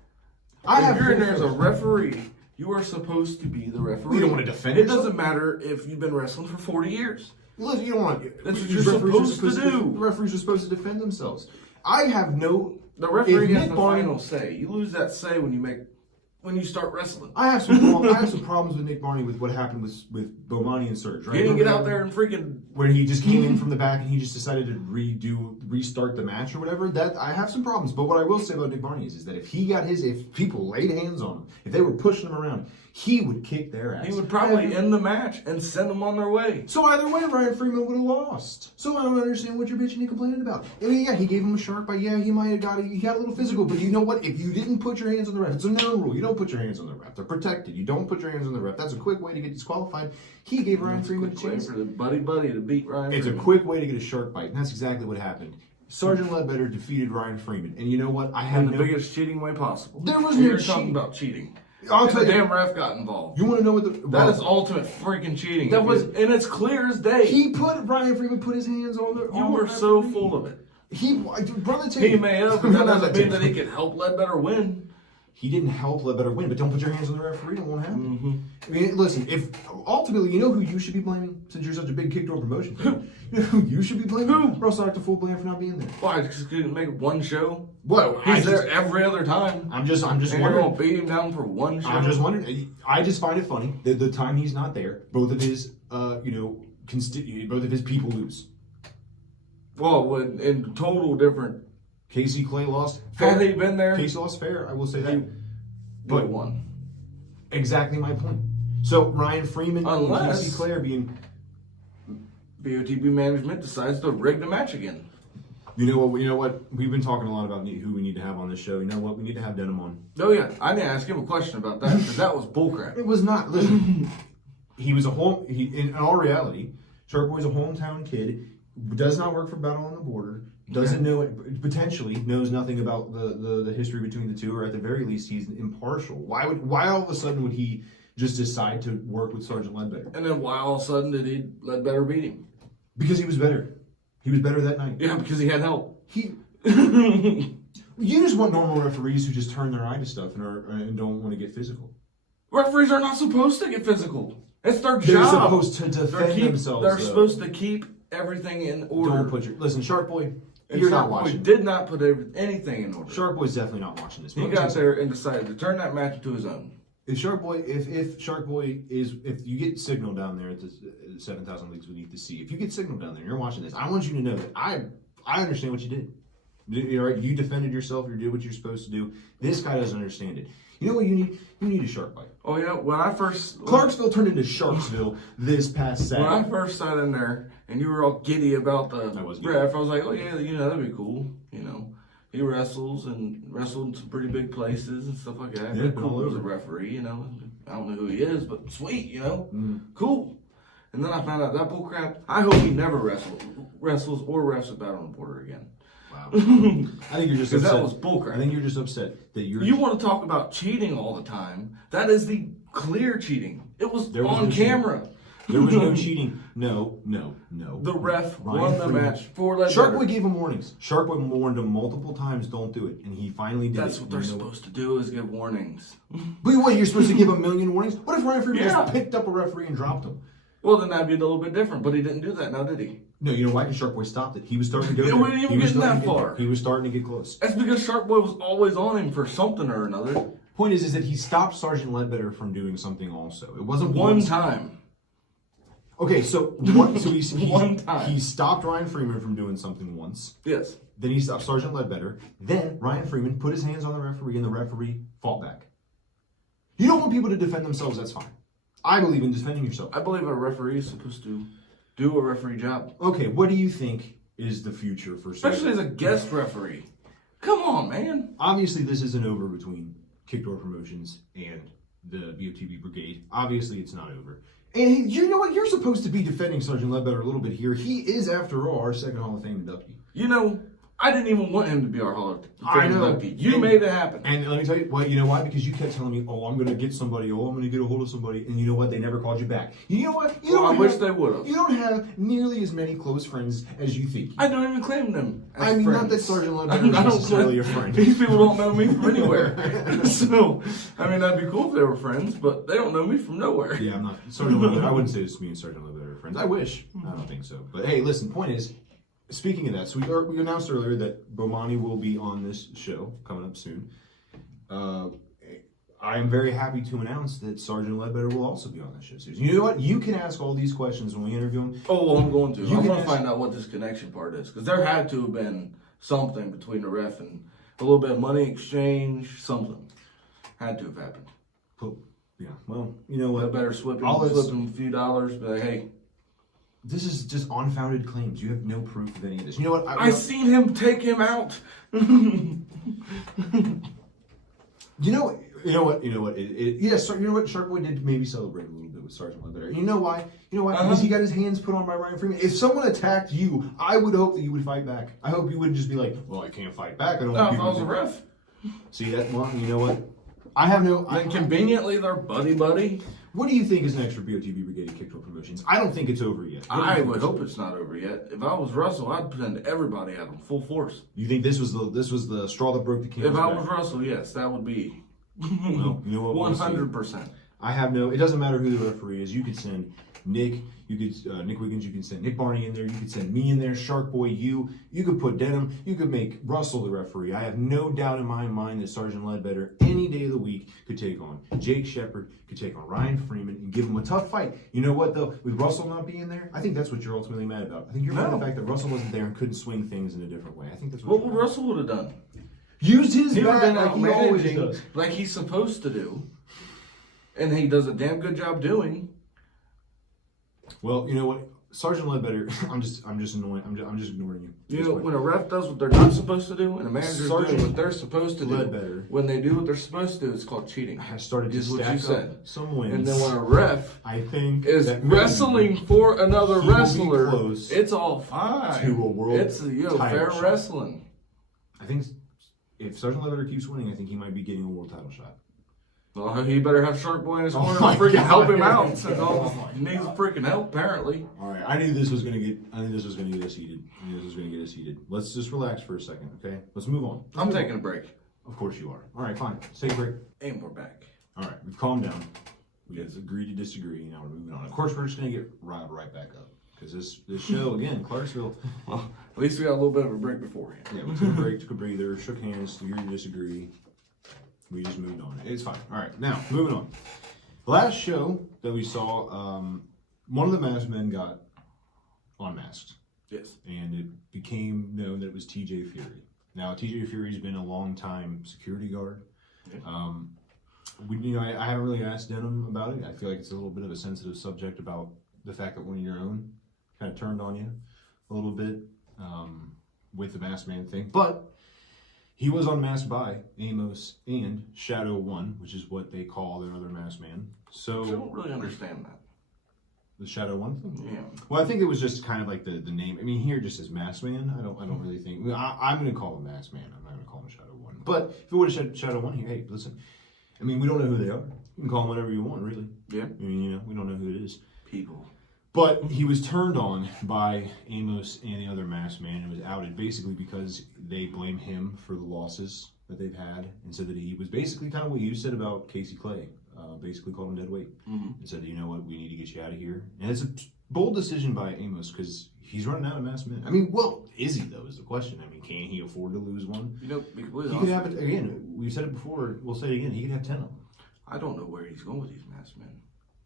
If you're in there as a referee, you are supposed to be the referee. You don't want to defend it. It doesn't matter if you've been wrestling for 40 years. Listen, you don't want to. That's what you're supposed to do. The referees are supposed to defend themselves. I have no. The referee has the final say. You lose that say when you start wrestling. I have some problems with Nick Barney with what happened with Bomani and Surge. Right? He didn't get out there and freaking... Where he just came in from the back and he just decided to redo restart the match or whatever, that I have some problems. But what I will say about Nick Barney is that if people laid hands on him, if they were pushing him around, he would kick their ass. He would probably end the match and send them on their way. So either way, Ryan Freeman would have lost. So I don't understand what you're bitching and complaining about. I mean, yeah, he gave him a shark bite. Yeah, he might have got a little physical. But you know what? If you didn't put your hands on the ref, it's a known rule. You don't put your hands on the ref. They're protected. You don't put your hands on the ref. That's a quick way to get disqualified. He gave Ryan Freeman a chance. For the buddy to beat Ryan It's Freeman. a quick way to get a shark bite, and that's exactly what happened. Sergeant Ledbetter defeated Ryan Freeman. And you know what? I had in the biggest cheating way possible. There was no You're cheating. talking about cheating. I'll tell the you. damn ref got involved. You want to know what That is ultimate freaking cheating. That was, and it's clear as day. Ryan Freeman put his hands on the. You were so full of it. He may have, but that doesn't mean that he could help Ledbetter win. He didn't help Ledbetter win, but don't put your hands on the referee. It won't happen. I mean, listen. If ultimately, you know who you should be blaming, since you're such a big kick-door promotion fan. You know who you should be blaming? Who? Russ Dr. Full blame for not being there. Why? Because he couldn't make one show. What? He's there every other time. I'm just and you're wondering. gonna beat him down for one show. I'm just wondering. I just find it funny that the time he's not there, both of his, both of his people lose. Well, in total different. Casey Clay lost. Had he been there, Casey lost fair. I will say that. But won. Exactly my point. So Ryan Freeman and Casey Clay are being. BOTB management decides to rig the match again. You know what? We've been talking a lot about who we need to have on this show. You know what? We need to have Denham on. Oh yeah, I need to ask him a question about that because that was bullcrap. It was not. Listen, he was in all reality, Shark Boy's a hometown kid. Does not work for Battle on the Border. Doesn't know it. Potentially knows nothing about the history between the two, or at the very least, he's impartial. Why all of a sudden would he just decide to work with Sergeant Ledbetter? And then why all of a sudden did he Ledbetter beat him? Because he was better. He was better that night. Yeah, because he had help. You just want normal referees who just turn their eye to stuff and don't want to get physical. Referees are not supposed to get physical. It's their job. They're supposed to defend themselves. They're supposed to keep everything in order. Listen, Shark Boy. And You're Shark not watching. Boy did not put anything in order. Shark Boy's definitely not watching this. He got there and decided to turn that match into his own. If Shark Boy if you get signal down there at the 7,000 Leagues Beneath the Sea, if you get signal down there and you're watching this, I want you to know that I understand what you did. You defended yourself. You did what you're supposed to do. This guy doesn't understand it. You know what you need? You need a shark bite. Oh yeah, Clarksville turned into Sharksville this past Saturday. When I first sat in there and you were all giddy about the ref, I was like, oh yeah, that'd be cool. He wrestles and wrestled in some pretty big places and stuff like that. Yeah, cool as a referee, I don't know who he is, but sweet, cool. And then I found out that bullcrap. I hope he never wrestles or refs a Battle on the Border again. Wow. I think you're just upset. That was bullcrap. I think you're just upset that You want to talk about cheating all the time? That is the clear cheating. It was on camera. There was no cheating. No. The ref won the match for Ledbetter. Shark Boy gave him warnings. Shark Boy warned him multiple times, don't do it. And he finally did. That's what they're supposed to do, is give warnings. But what, you're supposed to give a million warnings? What if Ryan Freeman just picked up a referee and dropped him? Well, then that'd be a little bit different, but he didn't do that now, did he? No, you know why? Because Shark Boy stopped it. He was starting to go It wasn't even getting that far. He was starting to get close. That's because Shark Boy was always on him for something or another. Point is that he stopped Sergeant Ledbetter from doing something also. It wasn't one time. Okay, so one time. He stopped Ryan Freeman from doing something once. Yes. Then he stopped Sergeant Ledbetter. Then Ryan Freeman put his hands on the referee, and the referee fought back. You don't want people to defend themselves, that's fine. I believe in defending yourself. I believe a referee is supposed to do a referee job. Okay, what do you think is the future for especially as a guest referee? Come on, man. Obviously, this isn't over between Kickdoor Promotions and the BOTB Brigade. Obviously, it's not over. And you know what? You're supposed to be defending Sergeant Ledbetter a little bit here. He is, after all, our second Hall of Fame inductee. I didn't even want him to be our Hall of Fame inductee. You and, made it happen. And let me tell you, well, you know why? Because you kept telling me, I'm going to get somebody, I'm going to get a hold of somebody. And you know what? They never called you back. You know what? I wish they would have. You don't have nearly as many close friends as you think. I don't even claim them as friends. not that Sergeant Ledbetter is necessarily a friend. These people don't know me from anywhere. So, that'd be cool if they were friends, but they don't know me from nowhere. Yeah, I'm not. Sergeant Ledbetter, I wouldn't say it's me and Sergeant Ledbetter are friends. I wish. I don't think so. But hey, listen, point is, speaking of that, so we announced earlier that Bomani will be on this show coming up soon. I am very happy to announce that Sergeant Ledbetter will also be on this show series. You know what? You can ask all these questions when we interview him. Oh, well, I'm going to. You I'm can going to ask- find out what this connection part is, because there had to have been something between the ref and a little bit of money exchange, something. Had to have happened. Yeah, well, you know I what? better slip him a few dollars, be like, hey. This is just unfounded claims. You have no proof of any of this. You know what? I seen him take him out. You know what? Yes, you know what? Sharkboy did maybe celebrate a little bit with Sergeant Ledbetter. You know why? Because he got his hands put on by Ryan Freeman. If someone attacked you, I would hope that you would fight back. I hope you wouldn't just be like, well, I can't fight back. I don't want If I people was a to-" ref. See that? Well, you know what? I have no... And conveniently, they're buddy. What do you think is next for BOTB Brigade Kickball Promotions? I don't think it's over yet. I would hope it's not over yet. If I was Russell, I'd send everybody at him full force. You think this was the straw that broke the camel's If I back? was Russell, yes, that would be Well, you know what? We'll see. 100%. I have no. It doesn't matter who the referee is. You could send Nick. You could Nick Wiggins. You could send Nick Barney in there. You could send me in there. Shark Boy. You could put Denham. You could make Russell the referee. I have no doubt in my mind that Sergeant Ledbetter any day of the week could take on Jake Shepard. Could take on Ryan Freeman and give him a tough fight. You know what though? With Russell not being there, I think that's what you're ultimately mad about. I think you're mad at the fact that Russell wasn't there and couldn't swing things in a different way. I think that's what. What Russell would have done? Used his He would have bat been like out he always managing does. like he's supposed to do. And he does a damn good job doing. Well, you know what, Sergeant Ledbetter, I'm just annoying. I'm just ignoring you. You know, when a ref does what they're not supposed to do, and a manager's Sergeant doing what they're supposed to do, Ledbetter. when they do what they're supposed to do, it's called cheating. I started to Is what stack you up said. some wins. And then when a ref I think is that wrestling for another he will be wrestler, close it's all fine. to a world It's title fair shot. wrestling. I think if Sergeant Ledbetter keeps winning, I think he might be getting a world title shot. Well, he better have Shark Boy in his corner my to freaking God. help him out. He needs freaking help, apparently. All right, I knew this was gonna get. I knew this was gonna get us heated. Let's just relax for a second, okay? Let's move on. I'm taking a break. Of course you are. All right, fine. Let's take a break. And we're back. All right, we've calmed down. We have agreed to disagree. Now we're moving on. Of course, we're just gonna get riled right back up because this show again, Clarksville. Well, at least we got a little bit of a break beforehand. Yeah, we took a break, took a breather, shook hands, agreed to disagree. We just moved on. It's fine. All right, now moving on. The last show that we saw, one of the masked men got unmasked. Yes. And it became known that it was TJ Fury. Now, TJ Fury's been a long time security guard. Yeah. I haven't really asked Denham about it. I feel like it's a little bit of a sensitive subject about the fact that one of your own kind of turned on you a little bit with the masked man thing. But he was unmasked by Amos and Shadow One, which is what they call their other masked man. So I don't really understand that. the Shadow One thing? Yeah. Well, I think it was just kind of like the name. I mean, here just says Masked Man. I don't really think. I'm going to call him Masked Man. I'm not going to call him Shadow One. But if it would have said Shadow One here, hey, listen. I mean, we don't know who they are. You can call them whatever you want, really. Yeah. I mean, we don't know who it is. People. But he was turned on by Amos and the other masked man and was outed basically because they blame him for the losses that they've had and said that he was basically kind of what you said about Casey Clay. Basically called him dead weight and said, you know what, we need to get you out of here. And it's a bold decision by Amos because he's running out of masked men. I mean, well, is he though is the question. I mean, can he afford to lose one? You know, be completely He could honest. have it again. We've said it before. We'll say it again. He could have 10 of them. I don't know where he's going with these masked men.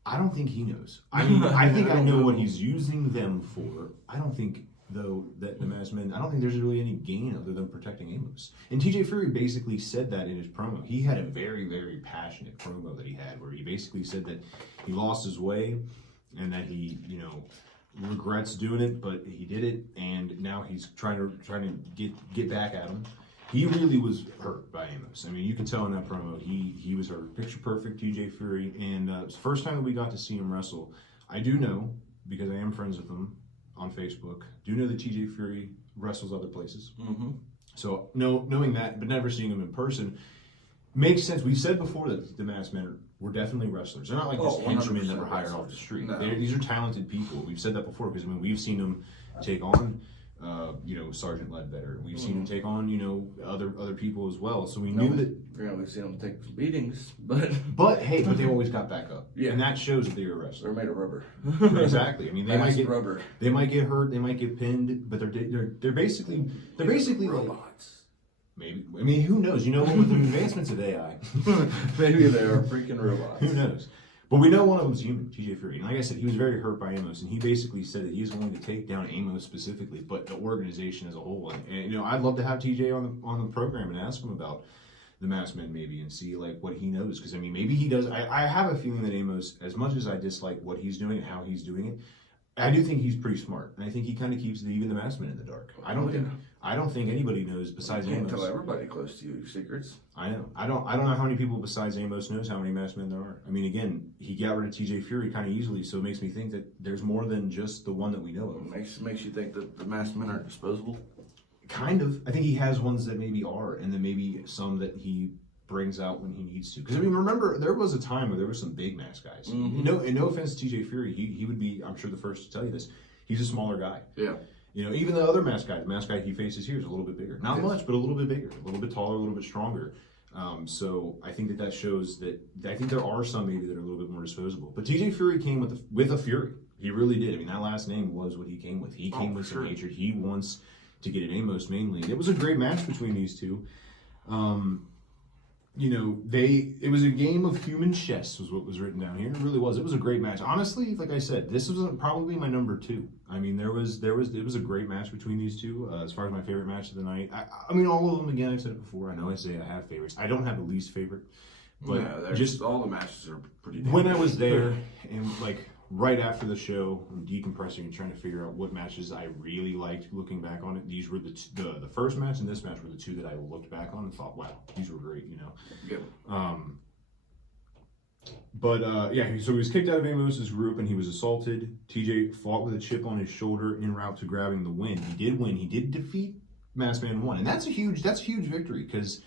I don't think he knows. I mean, I think I don't know know. what he's using them for. I don't think, though, that the masked men, I don't think there's really any gain other than protecting Amos. And TJ Fury basically said that in his promo. He had a very, very passionate promo that he had where he basically said that he lost his way and that he, regrets doing it, but he did it, and now he's trying to get back at him. He really was hurt by Amos. I mean, you can tell in that promo, he was hurt. Picture perfect TJ Fury, and it's the first time that we got to see him wrestle. I do know, because I am friends with him on Facebook, do know that TJ Fury wrestles other places. Mm-hmm. So knowing that, but never seeing him in person, makes sense. We've said before that the masked men were definitely wrestlers. They're not like just henchmen that were hired off the street. No. These are talented people. We've said that before because, we've seen them take on Sergeant Ledbetter. We've seen him take on, other people as well. So we knew that. Yeah, we've seen him take some beatings, but But they always got back up. Yeah. And that shows that they were a wrestler. they're made of rubber. Exactly. I mean, they might get rubber. They might get hurt. They might get pinned. But they're basically like, robots. Maybe. I mean, who knows? You know, with the advancements of AI, maybe they're freaking robots. Who knows? But we know one of them's human, TJ Fury. And like I said, he was very hurt by Amos, and he basically said that he's going to take down Amos specifically, but the organization as a whole. And you know, I'd love to have TJ on the program and ask him about the Masked Men maybe and see like what he knows. Because I mean, maybe he does. I have a feeling that Amos, as much as I dislike what he's doing and how he's doing it, I do think he's pretty smart, and I think he kind of keeps even the Masked Men in the dark. I don't think anybody knows besides Amos. You can't tell everybody close to you your secrets. I know. I don't know how many people besides Amos knows how many Masked Men there are. I mean, again, he got rid of TJ Fury kind of easily, so it makes me think that there's more than just the one that we know of. Makes you think that the Masked Men are disposable. Kind of. I think he has ones that maybe are, and then maybe some that he brings out when he needs to. Because I mean, remember there was a time where there were some big mask guys. Mm-hmm. No offense to TJ Fury, he would be, I'm sure, the first to tell you this. He's a smaller guy. Yeah. You know, even the other mask guy, the mask guy he faces here is a little bit bigger. Not much, but a little bit bigger, a little bit taller, a little bit stronger. So I think that shows that I think there are some maybe that are a little bit more disposable. But TJ Fury came with a fury. He really did. I mean, that last name was what he came with. He came with some hatred. He wants to get at Amos mainly. And it was a great match between these two. You know, it was a game of human chess was what was written down here. It really was. It was a great match. Honestly, like I said, this was probably my number 2. I mean, it was a great match between these two. As far as my favorite match of the night, I mean, all of them. Again, I've said it before. I know I say I have favorites. I don't have a least favorite, but yeah, just all the matches are pretty. When I was there and like right after the show, I'm decompressing and trying to figure out what matches I really liked. Looking back on it, these were the first match and this match were the two that I looked back on and thought, wow, these were great. You know. Good. Yeah, so he was kicked out of Amos's group and he was assaulted. TJ fought with a chip on his shoulder en route to grabbing the win. He did win. He did defeat Masked Man 1, and that's a huge victory because,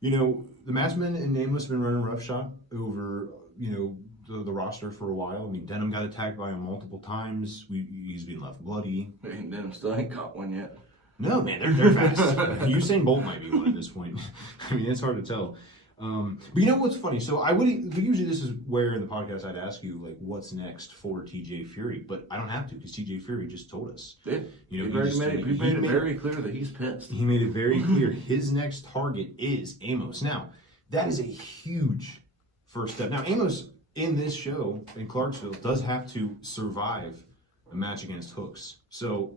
you know, the Masked Man and Nameless have been running roughshod over, you know, the roster for a while. I mean, Denham got attacked by him multiple times. He's been left bloody. And Denham still ain't caught one yet. No, man, they're fast. Usain Bolt might be one at this point. I mean, it's hard to tell. But you know what's funny? So usually this is where in the podcast I'd ask you like what's next for TJ Fury, but I don't have to because TJ Fury just told us. Did you know? He made it very clear that he's pissed. He made it very clear his next target is Amos. Now that is a huge first step. Now Amos in this show in Clarksville does have to survive a match against Hooks. So,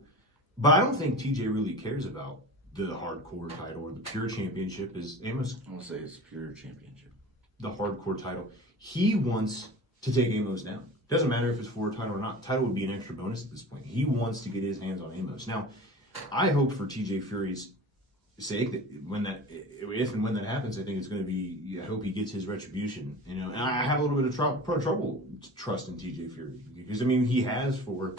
but I don't think TJ really cares about the hardcore title or the pure championship. Is Amos? I'm gonna say it's pure championship. The hardcore title. He wants to take Amos down. Doesn't matter if it's for a title or not. Title would be an extra bonus at this point. He wants to get his hands on Amos. Now, I hope for TJ Fury's sake that if and when that happens, I think it's going to be. I hope he gets his retribution. You know, and I have a little bit of trouble trust in TJ Fury because I mean he has for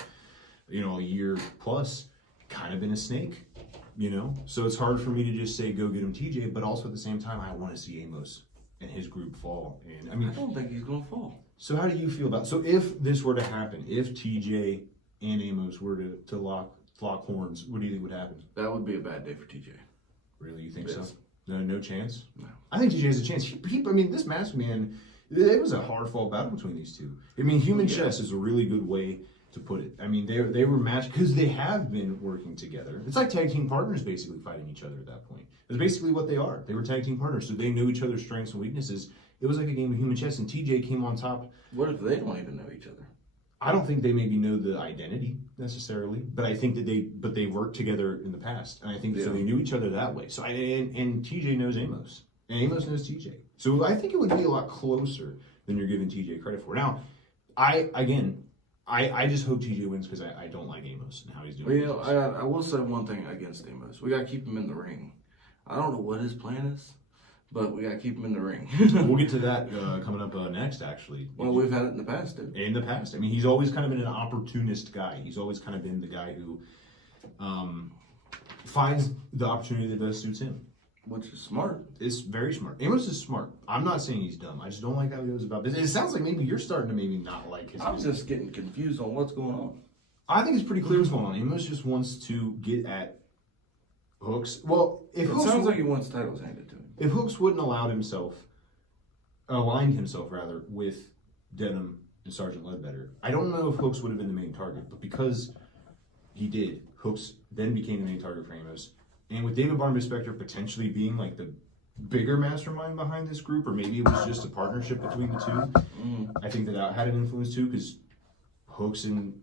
a year plus kind of been a snake. You know, so it's hard for me to just say go get him TJ, but also at the same time I want to see Amos and his group fall. And I mean, I don't think he's going to fall. So how do you feel about? So if this were to happen, if TJ and Amos were to lock horns, what do you think would happen? That would be a bad day for TJ. Really, you think so? No chance. No. I think TJ has a chance. I mean, this Masked Man, it was a hard fought battle between these two. I mean, human chess is a really good way to put it. I mean, they were matched because they have been working together. It's like tag team partners basically fighting each other at that point. It's basically what they are. They were tag team partners, so they knew each other's strengths and weaknesses. It was like a game of human chess, and TJ came on top. What if they don't even know each other? I don't think they maybe know the identity necessarily, but I think that they worked together in the past, and I think so they knew each other that way. So and TJ knows Amos, and Amos knows TJ. So I think it would be a lot closer than you're giving TJ credit for. Now, I just hope TJ wins because I don't like Amos and how he's doing. Well, I will say one thing against Amos. We got to keep him in the ring. I don't know what his plan is, but we got to keep him in the ring. We'll get to that coming up next, actually. Well, we've had it in the past, too. In the past. I mean, he's always kind of been an opportunist guy. He's always kind of been the guy who finds the opportunity that best suits him. Which is smart. It's very smart. Amos is smart. I'm not saying he's dumb. I just don't like how he goes about business. It sounds like maybe you're starting to maybe not like his I'm business. just getting confused on what's going on. I think it's pretty clear what's going on. Amos just wants to get at Hooks. Well, if it Hooks sounds like he wants titles handed to him. If Hooks wouldn't aligned himself with Denham and Sergeant Ledbetter, I don't know if Hooks would have been the main target, but because he did, Hooks then became the main target for Amos. And with David Barnabas Spector potentially being like the bigger mastermind behind this group, or maybe it was just a partnership between the two, I think that had an influence too, because Hooks and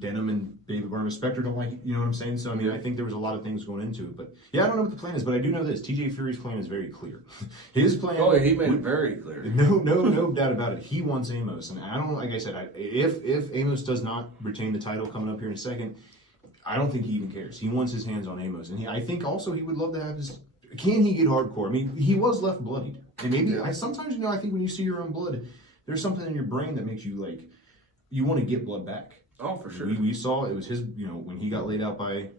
Denham and David Barnabas Spector don't like, you know what I'm saying? So, I mean, I think there was a lot of things going into it. But, yeah, I don't know what the plan is, but I do know this. TJ Fury's plan is very clear. His plan... Oh, yeah, he made it very clear. No doubt about it. He wants Amos. And I don't, like I said, if Amos does not retain the title coming up here in a second, I don't think he even cares. He wants his hands on Amos. And I think also he would love to have his... Can he get hardcore? I mean, he was left bloodied. And maybe... Sometimes, you know, I think when you see your own blood, there's something in your brain that makes you, like... You want to get blood back. Oh, for sure. We saw it was his, you know, when he got laid out by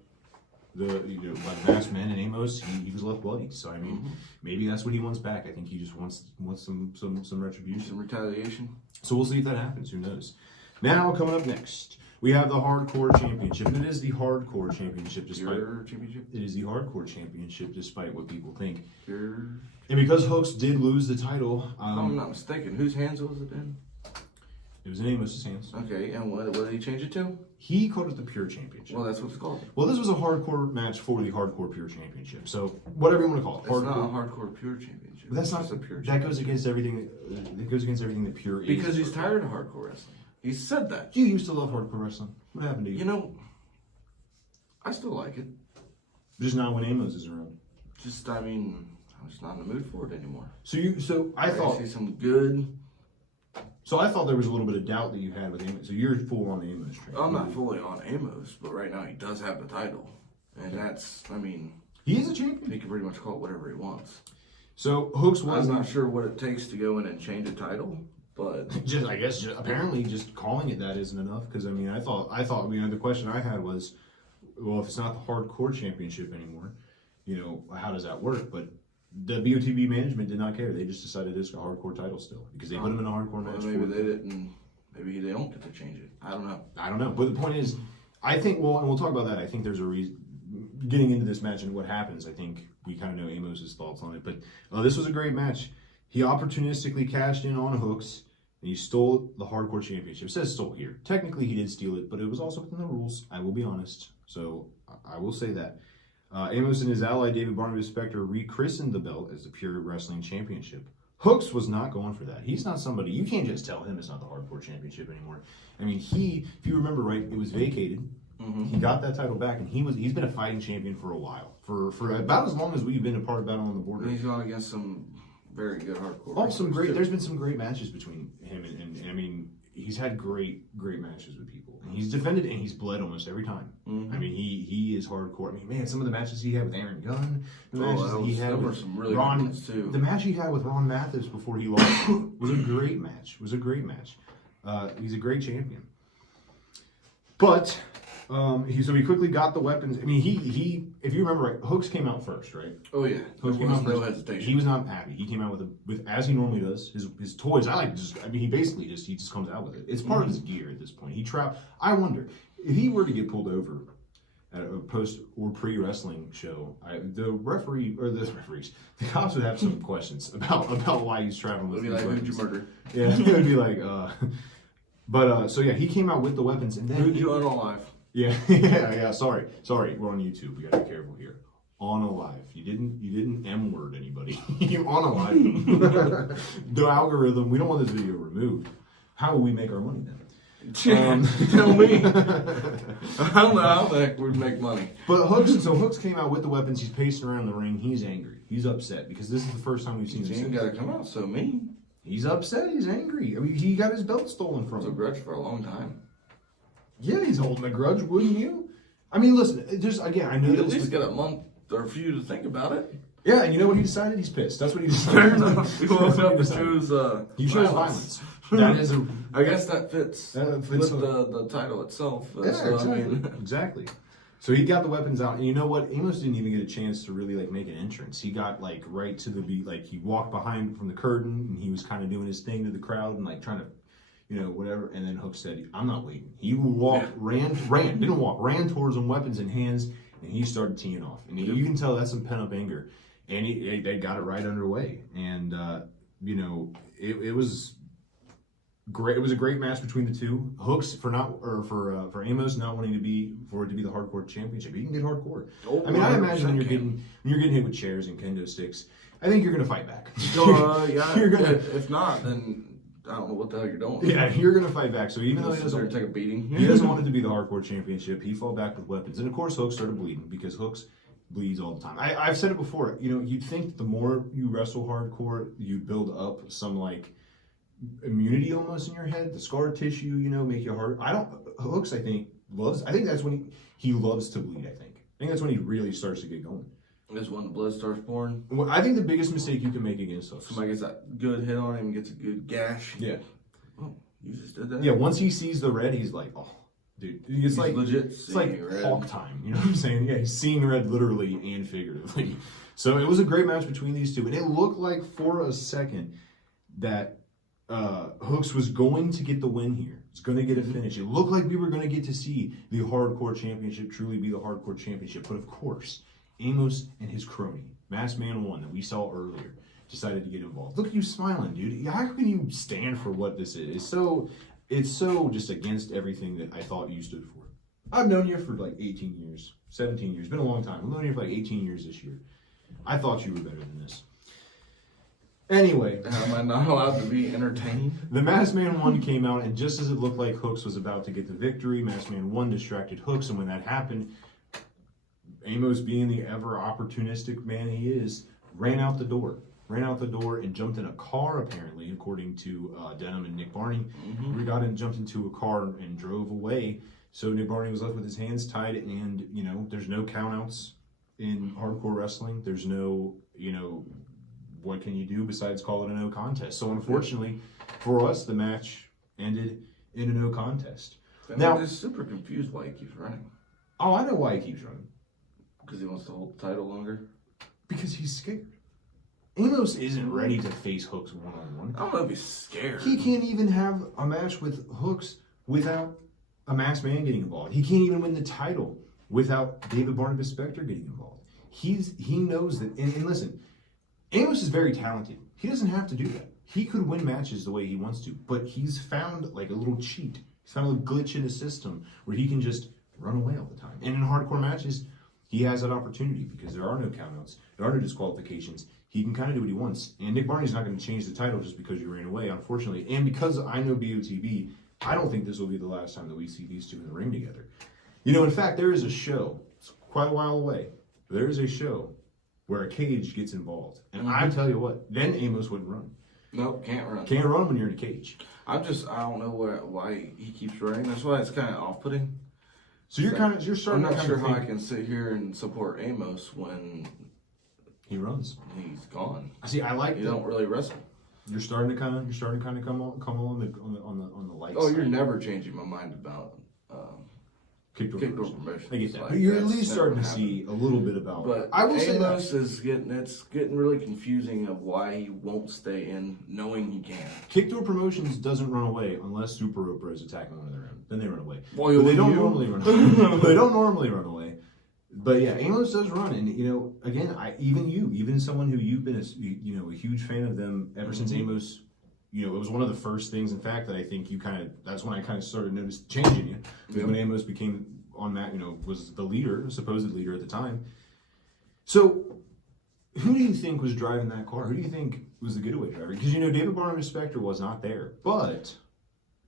by the masked men and Amos, he was left bloody. So I mean, maybe that's what he wants back. I think he just wants some retribution, some retaliation. So we'll see if that happens. Who knows? Now coming up next, we have the Hardcore Championship. And it is the Hardcore Championship, despite it is the Hardcore Championship, despite what people think. And because Hooks did lose the title, if I'm not mistaken, whose hands was it in? It was in Amos's hands. Okay, and what did he change it to? He called it the Pure Championship. Well, that's what it's called. Well, this was a hardcore match for the Hardcore Pure Championship. So, whatever you want to call it. It's not a Hardcore Pure Championship. But that's not a Pure. That goes against everything. It goes against everything that Pure is. Because he's tired of hardcore wrestling. He said that. You used to love hardcore wrestling. What happened to you? You know, I still like it. Just not when Amos is around. Just, I mean, I'm just not in the mood for it anymore. So I thought. See some good. So I thought there was a little bit of doubt that you had with Amos. So you're full on the Amos train. I'm not fully on Amos, but right now he does have the title. And that's, I mean... He is a champion. He can pretty much call it whatever he wants. So Hooks was... I'm not sure what it takes to go in and change a title, but... apparently just calling it that isn't enough. Because, I mean, I thought, the question I had was, well, if it's not the Hardcore Championship anymore, you know, how does that work? But the BOTB management did not care. They just decided it's a hardcore title still because they put him in a hardcore match. Maybe they didn't. Maybe they don't get to change it. I don't know. But the point is, I think, well, and we'll talk about that. I think there's a reason. Getting into this match and what happens, I think we kind of know Amos's thoughts on it. But this was a great match. He opportunistically cashed in on Hooks and he stole the Hardcore Championship. It says stole here. Technically, he did steal it, but it was also within the rules. I will be honest. So I will say that. Amos and his ally David Barnabas Spector rechristened the belt as the Pure Wrestling Championship. Hooks was not going for that. He's not somebody, you can't just tell him it's not the Hardcore Championship anymore. I mean, if you remember right, it was vacated. He got that title back, and he's been a fighting champion for a while, for about as long as we've been a part of Battle on the Border. And he's gone against some very good hardcore. There's been some great matches between him and I mean, he's had great matches with people. And he's defended and he's bled almost every time. I mean, he is hardcore. I mean, man, some of the matches he had with Aaron Gunn, the matches he had with some really Ron, good ones too. The match he had with Ron Mathis before he lost was a great match. He's a great champion. But he quickly got the weapons. I mean, he if you remember right, Hooks came out first, right? Oh yeah, Hooks came out first. No hesitation. He was not happy. He came out with as he normally does. His toys. He basically just comes out with it. It's part of his gear at this point. I wonder if he were to get pulled over at a post or pre-wrestling show, the cops would have some questions about why he's traveling with. It'd be like, who'd you murder? Yeah, it would be like. So yeah, he came out with the weapons and then who'd you unalive? Yeah. Sorry. We're on YouTube. We gotta be careful here. On alive. You didn't M-word anybody. You on alive. The algorithm. We don't want this video removed. How will we make our money then? Tell me. I don't know how the heck we'd make money. But Hooks came out with the weapons. He's pacing around the ring. He's angry. He's upset because this is the first time we've seen this. He ain't gotta come out so mean. He's upset. He's angry. I mean, he got his belt stolen from him. It's a grudge for a long time. Yeah, he's holding a grudge, wouldn't you? I mean, listen, I know You'd at least get a month or a few to think about it. Yeah, and you know what he decided? He's pissed. That's what he decided. Fair enough. He woke up and chose he chose violence. That is I guess that fits with the title itself. Yeah, exactly. So he got the weapons out, and you know what? Amos didn't even get a chance to really make an entrance. He got right to the beat, he walked behind from the curtain, and he was kind of doing his thing to the crowd and trying to, whatever. And then Hook said, "I'm not waiting." He ran towards them, weapons in hands, and he started teeing off. And you can tell that's some pent up anger, and they got it right underway. And it was Great. It was a great match between the two. Hooks for Amos not wanting for it to be the hardcore championship. He can get hardcore. Oh, I mean, I imagine when you're getting hit with chairs and kendo sticks, I think you're gonna fight back. Yeah. You're gonna. If not, then I don't know what the hell you're doing. Yeah, you're gonna fight back. So even though he doesn't take a beating, he doesn't want it to be the hardcore championship. He fought back with weapons, and of course, Hooks started bleeding because Hooks bleeds all the time. I've said it before. You know, you'd think the more you wrestle hardcore, you build up some like immunity almost in your head, the scar tissue, you know, make you hard. Hooks, I think that's when he loves to bleed. I think that's when he really starts to get going. That's when the blood starts pouring. Well, I think the biggest mistake you can make against Hooks. Somebody gets that good hit on him and gets a good gash. Yeah. Oh, you just did that? Yeah, once he sees the red, he's like, oh, dude. It's like legit. It's like Hawk time. You know what I'm saying? Yeah, he's seeing red literally and figuratively. So it was a great match between these two. And it looked like for a second that Hooks was going to get the win here. It's going to get a finish. It looked like we were going to get to see the hardcore championship truly be the hardcore championship. But of course, Amos and his crony, Masked Man 1 that we saw earlier, decided to get involved. Look at you smiling, dude. How can you stand for what this is? It's so just against everything that I thought you stood for. I've known you for like 18 years, 17 years. It's been a long time. I've known you for like 18 years this year. I thought you were better than this. Anyway. Am I not allowed to be entertained? The Masked Man 1 came out, and just as it looked like Hooks was about to get the victory, Masked Man 1 distracted Hooks, and when that happened, Amos, being the ever opportunistic man he is, ran out the door and jumped in a car, apparently, according to Denham and Nick Barney. We got in, jumped into a car and drove away. So Nick Barney was left with his hands tied, and, you know, there's no countouts in hardcore wrestling. There's no, you know, what can you do besides call it a no contest? So unfortunately for us, the match ended in a no contest. Now, I'm just super confused why he keeps running. Oh, I know why he keeps running. Because he wants to hold the title longer? Because he's scared. Amos isn't ready to face Hooks one-on-one. I don't know if he's scared. He can't even have a match with Hooks without a Masked Man getting involved. He can't even win the title without David Barnabas Spector getting involved. He knows that, and listen, Amos is very talented. He doesn't have to do that. He could win matches the way he wants to, but he's found like a little cheat. He's found a little glitch in his system where he can just run away all the time. And in hardcore matches, he has that opportunity because there are no countouts, there are no disqualifications. He can kind of do what he wants. And Nick Barney's not going to change the title just because you ran away, unfortunately. And because I know BOTB, I don't think this will be the last time that we see these two in the ring together. You know, in fact, there is a show, it's quite a while away, there is a show where a cage gets involved. And I tell you what, then Amos wouldn't run. Nope, can't run. Can't run when you're in a cage. I don't know why he keeps running. That's why it's kind of off-putting. So you're starting. I'm not sure how I can sit here and support Amos when he runs. He's gone. See, I like. You don't really wrestle. You're starting to come on the light. Oh, you're never changing my mind about Kickdoor promotion. I get that. Like, but you're at least starting to see a little bit about. But I will Amos say is getting really confusing of why he won't stay in, knowing he can. Kickdoor Promotions doesn't run away unless Super Oprah is attacking one of their own. Then they run away. Well, but they don't normally run away. They don't normally run away. But yeah, Amos does run, and you know, again, even someone who you've been a huge fan of them ever since Amos. You know, it was one of the first things, in fact, that I think that's when I kind of started noticing changing you. Was when Amos became on that, you know, was the leader, supposed leader at the time. So, who do you think was driving that car? Who do you think was the getaway driver? Because, you know, David Barnabas Spector was not there. But,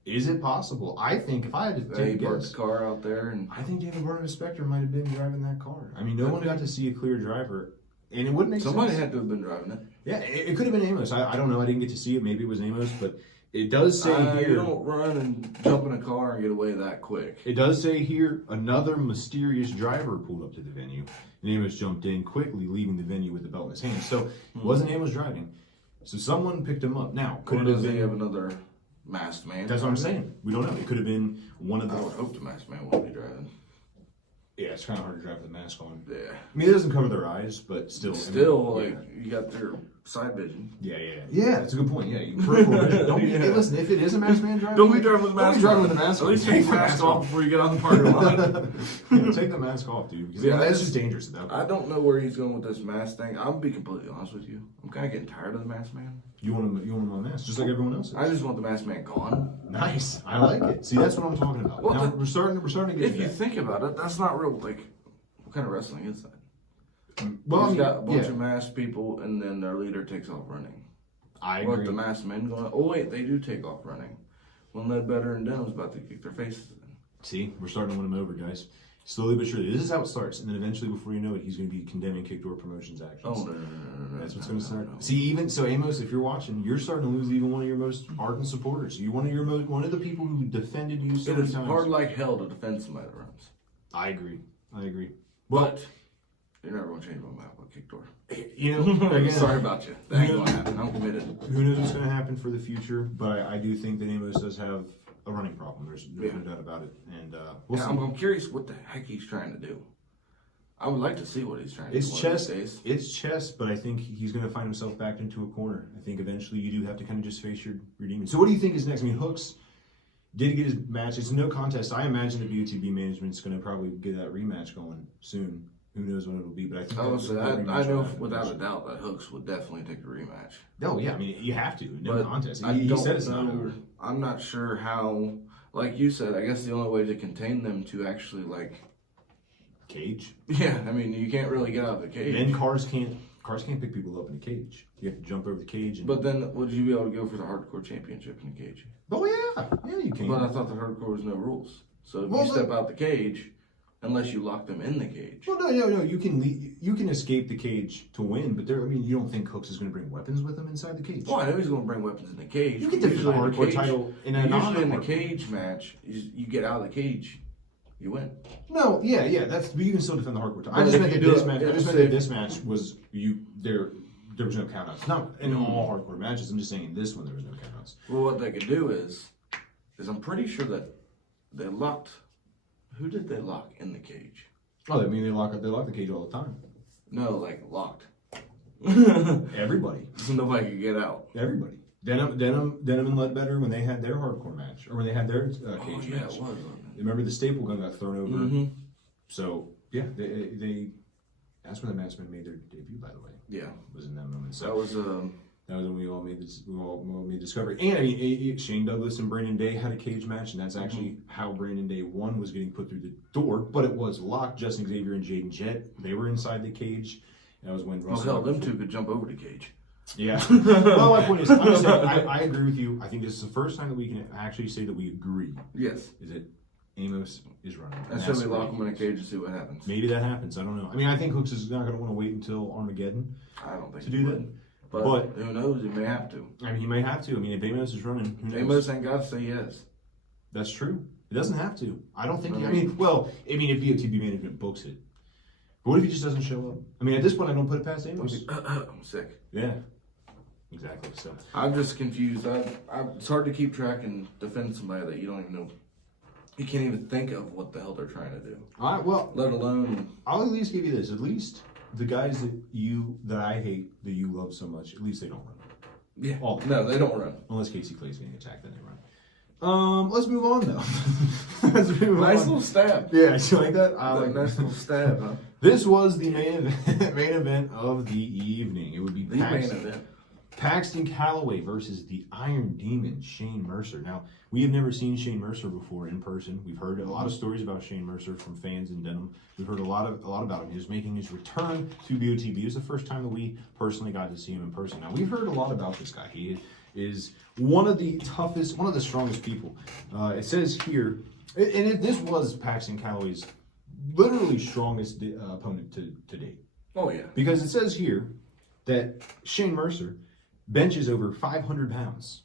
is it possible? I think, if I had to take a guess, the car out there, and I think David Barnabas Spector might have been driving that car. I mean, no one got to see a clear driver. And it wouldn't make sense. Somebody had to have been driving it. Yeah, it could have been Amos. I don't know. I didn't get to see it. Maybe it was Amos, but it does say here. You don't run and jump in a car and get away that quick. It does say here another mysterious driver pulled up to the venue, and Amos jumped in quickly, leaving the venue with the belt in his hand. So it wasn't Amos driving. So someone picked him up. Now, could it have been another masked man? That's what I'm saying. We don't know. It could have been one of the. I would hope the masked man won't be driving. Yeah, it's kind of hard to drive with a mask on. Yeah. I mean, it doesn't cover their eyes, but still. Still, you got their side vision. Yeah, that's a good point. Yeah, peripheral vision. Don't be, hey, listen, if it is a masked man driving, Don't be driving with a mask. At least take the mask off before you get on the parking lot. Yeah, take the mask off, dude. Because that's just dangerous at that point. I don't know where he's going with this mask thing. I'll be completely honest with you. I'm kind of getting tired of the mask man. You want him on mask, just like everyone else is. I just want the mask man gone. Nice. I like it. See, that's what I'm talking about. Well, now, we're starting to get. If you think about it, that's not real. Like, what kind of wrestling is that? Well, he's got a bunch of masked people, and then their leader takes off running. I agree. What the masked men going? Oh wait, they do take off running. When Ledbetter and Denham's about to kick their faces in. See, we're starting to win him over, guys. Slowly but surely. This is how it starts, and then eventually, before you know it, he's going to be condemning Kickdoor Promotions actions. Oh no! That's what's going to start. See, even so, Amos, if you're watching, you're starting to lose even one of your most ardent supporters. You one of the people who defended you so many times. It is hard like hell to defend somebody that runs. I agree. But you're never going to change my mind about Kickdoor. You know, again, sorry about you. That ain't going to happen. I'm committed. Who knows what's going to happen for the future? But I do think that Amos does have a running problem. There's no doubt about it. And we'll see. I'm curious what the heck he's trying to do. I would like to see what he's trying to do. It's chess, but I think he's going to find himself backed into a corner. I think eventually you do have to kind of just face your demons. So what do you think is next? I mean, Hooks did get his match. It's no contest. I imagine the BOTB management's going to probably get that rematch going soon. Who knows when it'll be, but I think I know without a doubt that Hooks would definitely take a rematch. Oh yeah, I mean you have to. No contest. He said it's not over. I'm not sure how. Like you said, I guess the only way to contain them to actually cage. Yeah, I mean you can't really get out of the cage. And cars can't pick people up in a cage. You have to jump over the cage. But then would you be able to go for the hardcore championship in a cage? Oh yeah, you can. But I thought the hardcore was no rules. So if you step out the cage. Unless you lock them in the cage. Well, no. You can escape the cage to win, but you don't think Hooks is going to bring weapons with him inside the cage? Well, I know he's going to bring weapons in the cage. You can defend the hardcore title in a usually in the cage match. You get out of the cage, you win. No, yeah. But you can still defend the hardcore title. I just meant that this match was there was no countouts. Not in all hardcore matches. I'm just saying in this one there was no countouts. Well, what they could do is I'm pretty sure that they locked. Who did they lock in the cage? Oh, I mean they lock the cage all the time. No, locked. Everybody. So nobody could get out. Everybody. Denham and Ledbetter when they had their hardcore match, or when they had their cage match. It was. Remember the staple gun got thrown over. Mm-hmm. So yeah, they. That's when the Maskmen made their debut, by the way. Yeah, was in that moment. So that was when we all made discovery. And I mean, Shane Douglas and Brandon Day had a cage match, and that's actually how Brandon Day won, was getting put through the door, but it was locked. Justin Xavier and Jaden Jett, they were inside the cage. That was when them two could jump over the cage. Yeah. Well, my point is, I agree with you. I think this is the first time that we can actually say that we agree. Yes. Is it Amos is running? And so we lock him in a cage and see what happens. Maybe that happens. I don't know. I mean, I think Hooks is not going to want to wait until Armageddon. I don't think to do that. But who knows? He may have to. I mean, he may have to. I mean, if Amos is running, who knows? Amos ain't got to say yes. That's true. It doesn't have to. I don't think. If BOTB management books it. But what if he just doesn't show up? I mean, at this point, I don't put it past Amos. I'm sick. Yeah. Exactly. So I'm just confused. It's hard to keep track and defend somebody that you don't even know. You can't even think of what the hell they're trying to do. All right. Well, let alone. I'll at least give you this. At least the guys that I hate, that you love so much, at least they don't run. Yeah. No, they don't run. Unless Casey Clay's getting attacked, then they run. Let's move on though. Nice little stab. Yeah, you like that? Nice little stab, huh? This was the main event of the evening. It would be Paxton Calloway versus the Iron Demon, Shane Mercer. Now, we have never seen Shane Mercer before in person. We've heard a lot of stories about Shane Mercer from fans in Denham. We've heard a lot about him. He was making his return to BOTB. It was the first time that we personally got to see him in person. Now, we've heard a lot about this guy. He is one of the toughest, one of the strongest people. It says here, and this was Paxton Calloway's literally strongest opponent to date. Oh, yeah. Because it says here that Shane Mercer benches over 500 pounds.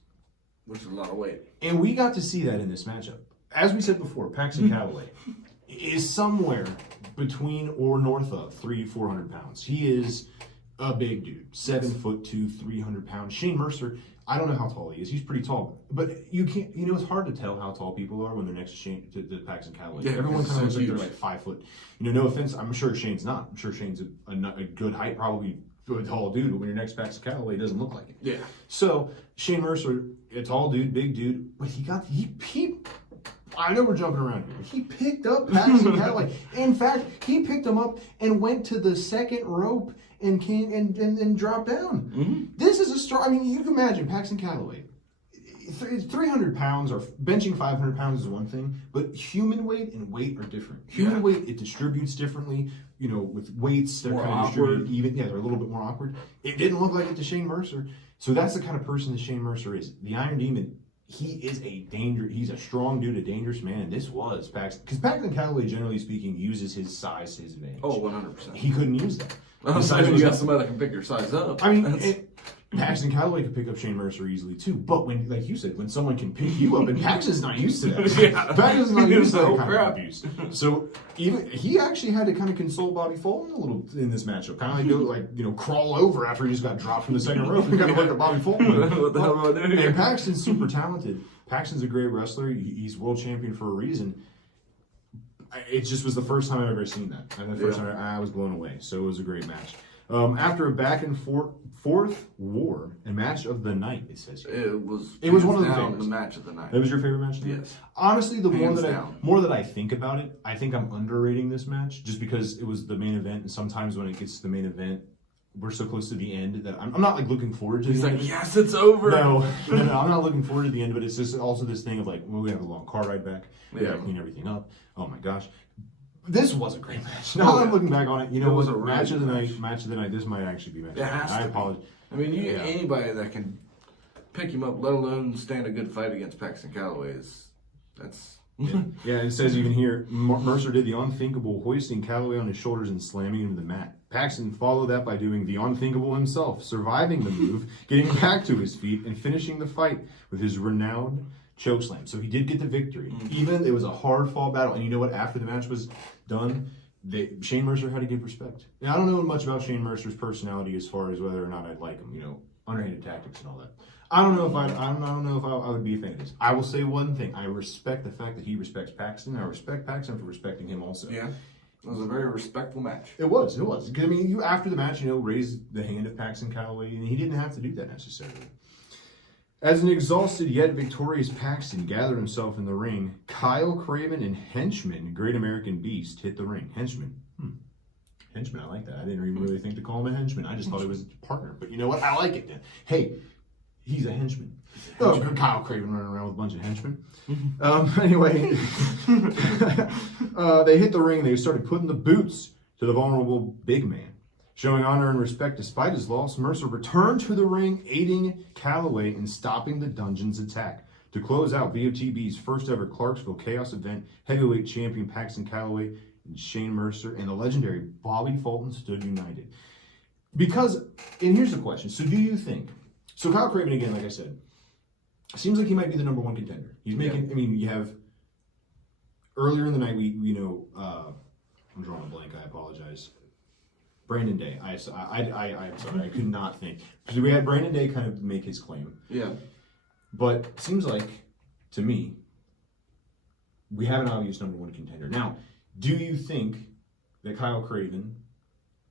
Which is a lot of weight. And we got to see that in this matchup. As we said before, Paxton Calloway is somewhere between or north of 300 to 400 pounds. He is a big dude. 7'2", 300 pounds. Shane Mercer, I don't know how tall he is. He's pretty tall. But you can't, it's hard to tell how tall people are when they're next to Paxton Calloway. Yeah, everyone kind of looks like they're like 5 foot. No offense, I'm sure Shane's not. I'm sure Shane's a good height, probably a tall dude, but when you're next to Paxton Calloway, it doesn't look like it. Yeah. So Shane Mercer, a tall dude, big dude, but he I know we're jumping around here. He picked up Paxton Calloway. In fact, he picked him up and went to the second rope and came and dropped down. Mm-hmm. This is a story. I mean, you can imagine Paxton Calloway. 300 pounds or benching 500 pounds is one thing, but human weight and weight are different. Human weight, it distributes differently. You know, with weights, they're more kind of awkward. distributed even. Yeah, they're a little bit more awkward. It didn't look like it to Shane Mercer. So that's the kind of person that Shane Mercer is. The Iron Demon, he is he's a strong dude, a dangerous man. And this was Paxton. Because Paxton Calloway, generally speaking, uses his size to his advantage. Oh, 100%. He couldn't use that. You got somebody that can pick your size up. I mean, Paxton Calloway could pick up Shane Mercer easily too, but when, like you said, when someone can pick you up, and Paxton's not used to that. Yeah. Paxton's not used to that Oh, kind crap. of abuse. So even he actually had to kind of console Bobby Fulton a little in this matchup, kind of like go crawl over after he just got dropped from the second rope and kind of look at Bobby Fulton. What the hell do I do here? And Paxton's super talented. Paxton's a great wrestler. He's world champion for a reason. It just was the first time I've ever seen that, and the first time I was blown away. So it was a great match. After a back and fourth war, a match of the night, it says here. It was one of the favorites. the match of the night. That was your favorite match of the night? Yes. Honestly, the Hands down. more that I think about it, I think I'm underrating this match just because it was the main event, and sometimes when it gets to the main event, we're so close to the end that I'm not like looking forward to He's the like, end. yes, it's over. No, I'm not looking forward to the end, but it's just also this thing of like, well, we have a long car ride back. We gotta clean everything up. Oh my gosh. This was a great match. Now that I'm looking back on it, it was a match of the night. Match of the night. This might actually be match. It has to I be. apologize. I mean, anybody that can pick him up, let alone stand a good fight against Paxton Calloway, that's. Yeah, it says even here, Mercer did the unthinkable, hoisting Calloway on his shoulders and slamming him to the mat. Paxton followed that by doing the unthinkable himself, surviving the move, getting back to his feet, and finishing the fight with his renowned chokeslam. So he did get the victory. Even it was a hard fall battle, and you know what? After the match was done, Shane Mercer had to give respect. Now, I don't know much about Shane Mercer's personality as far as whether or not I'd like him. Underhanded tactics and all that. I don't know if I would be a fan of his. I will say one thing: I respect the fact that he respects Paxton. I respect Paxton for respecting him also. Yeah, it was a very respectful match. It was. I mean, you after the match, raised the hand of Paxton Calloway, and he didn't have to do that necessarily. As an exhausted yet victorious Paxton gathered himself in the ring, Kyle Craven and Henchman, Great American Beast, hit the ring. Henchman. Henchman, I like that. I didn't even really think to call him a henchman. I just thought it was a partner. But you know what? I like it then. Hey, he's a henchman. Oh, Kyle Craven running around with a bunch of henchmen. Anyway, they hit the ring. They started putting the boots to the vulnerable big man. Showing honor and respect despite his loss, Mercer returned to the ring, aiding Calloway in stopping the Dungeon's attack. To close out VOTB's first ever Clarksville Chaos event, heavyweight champion Paxton Calloway and Shane Mercer and the legendary Bobby Fulton stood united. And here's the question. So do you think, Kyle Craven, again, like I said, seems like he might be the number one contender. He's making, you have, earlier in the night, I'm drawing a blank, I apologize. Brandon Day. I'm sorry, I could not think. So we had Brandon Day kind of make his claim. Yeah. But it seems like, to me, we have an obvious number one contender. Now, do you think that Kyle Craven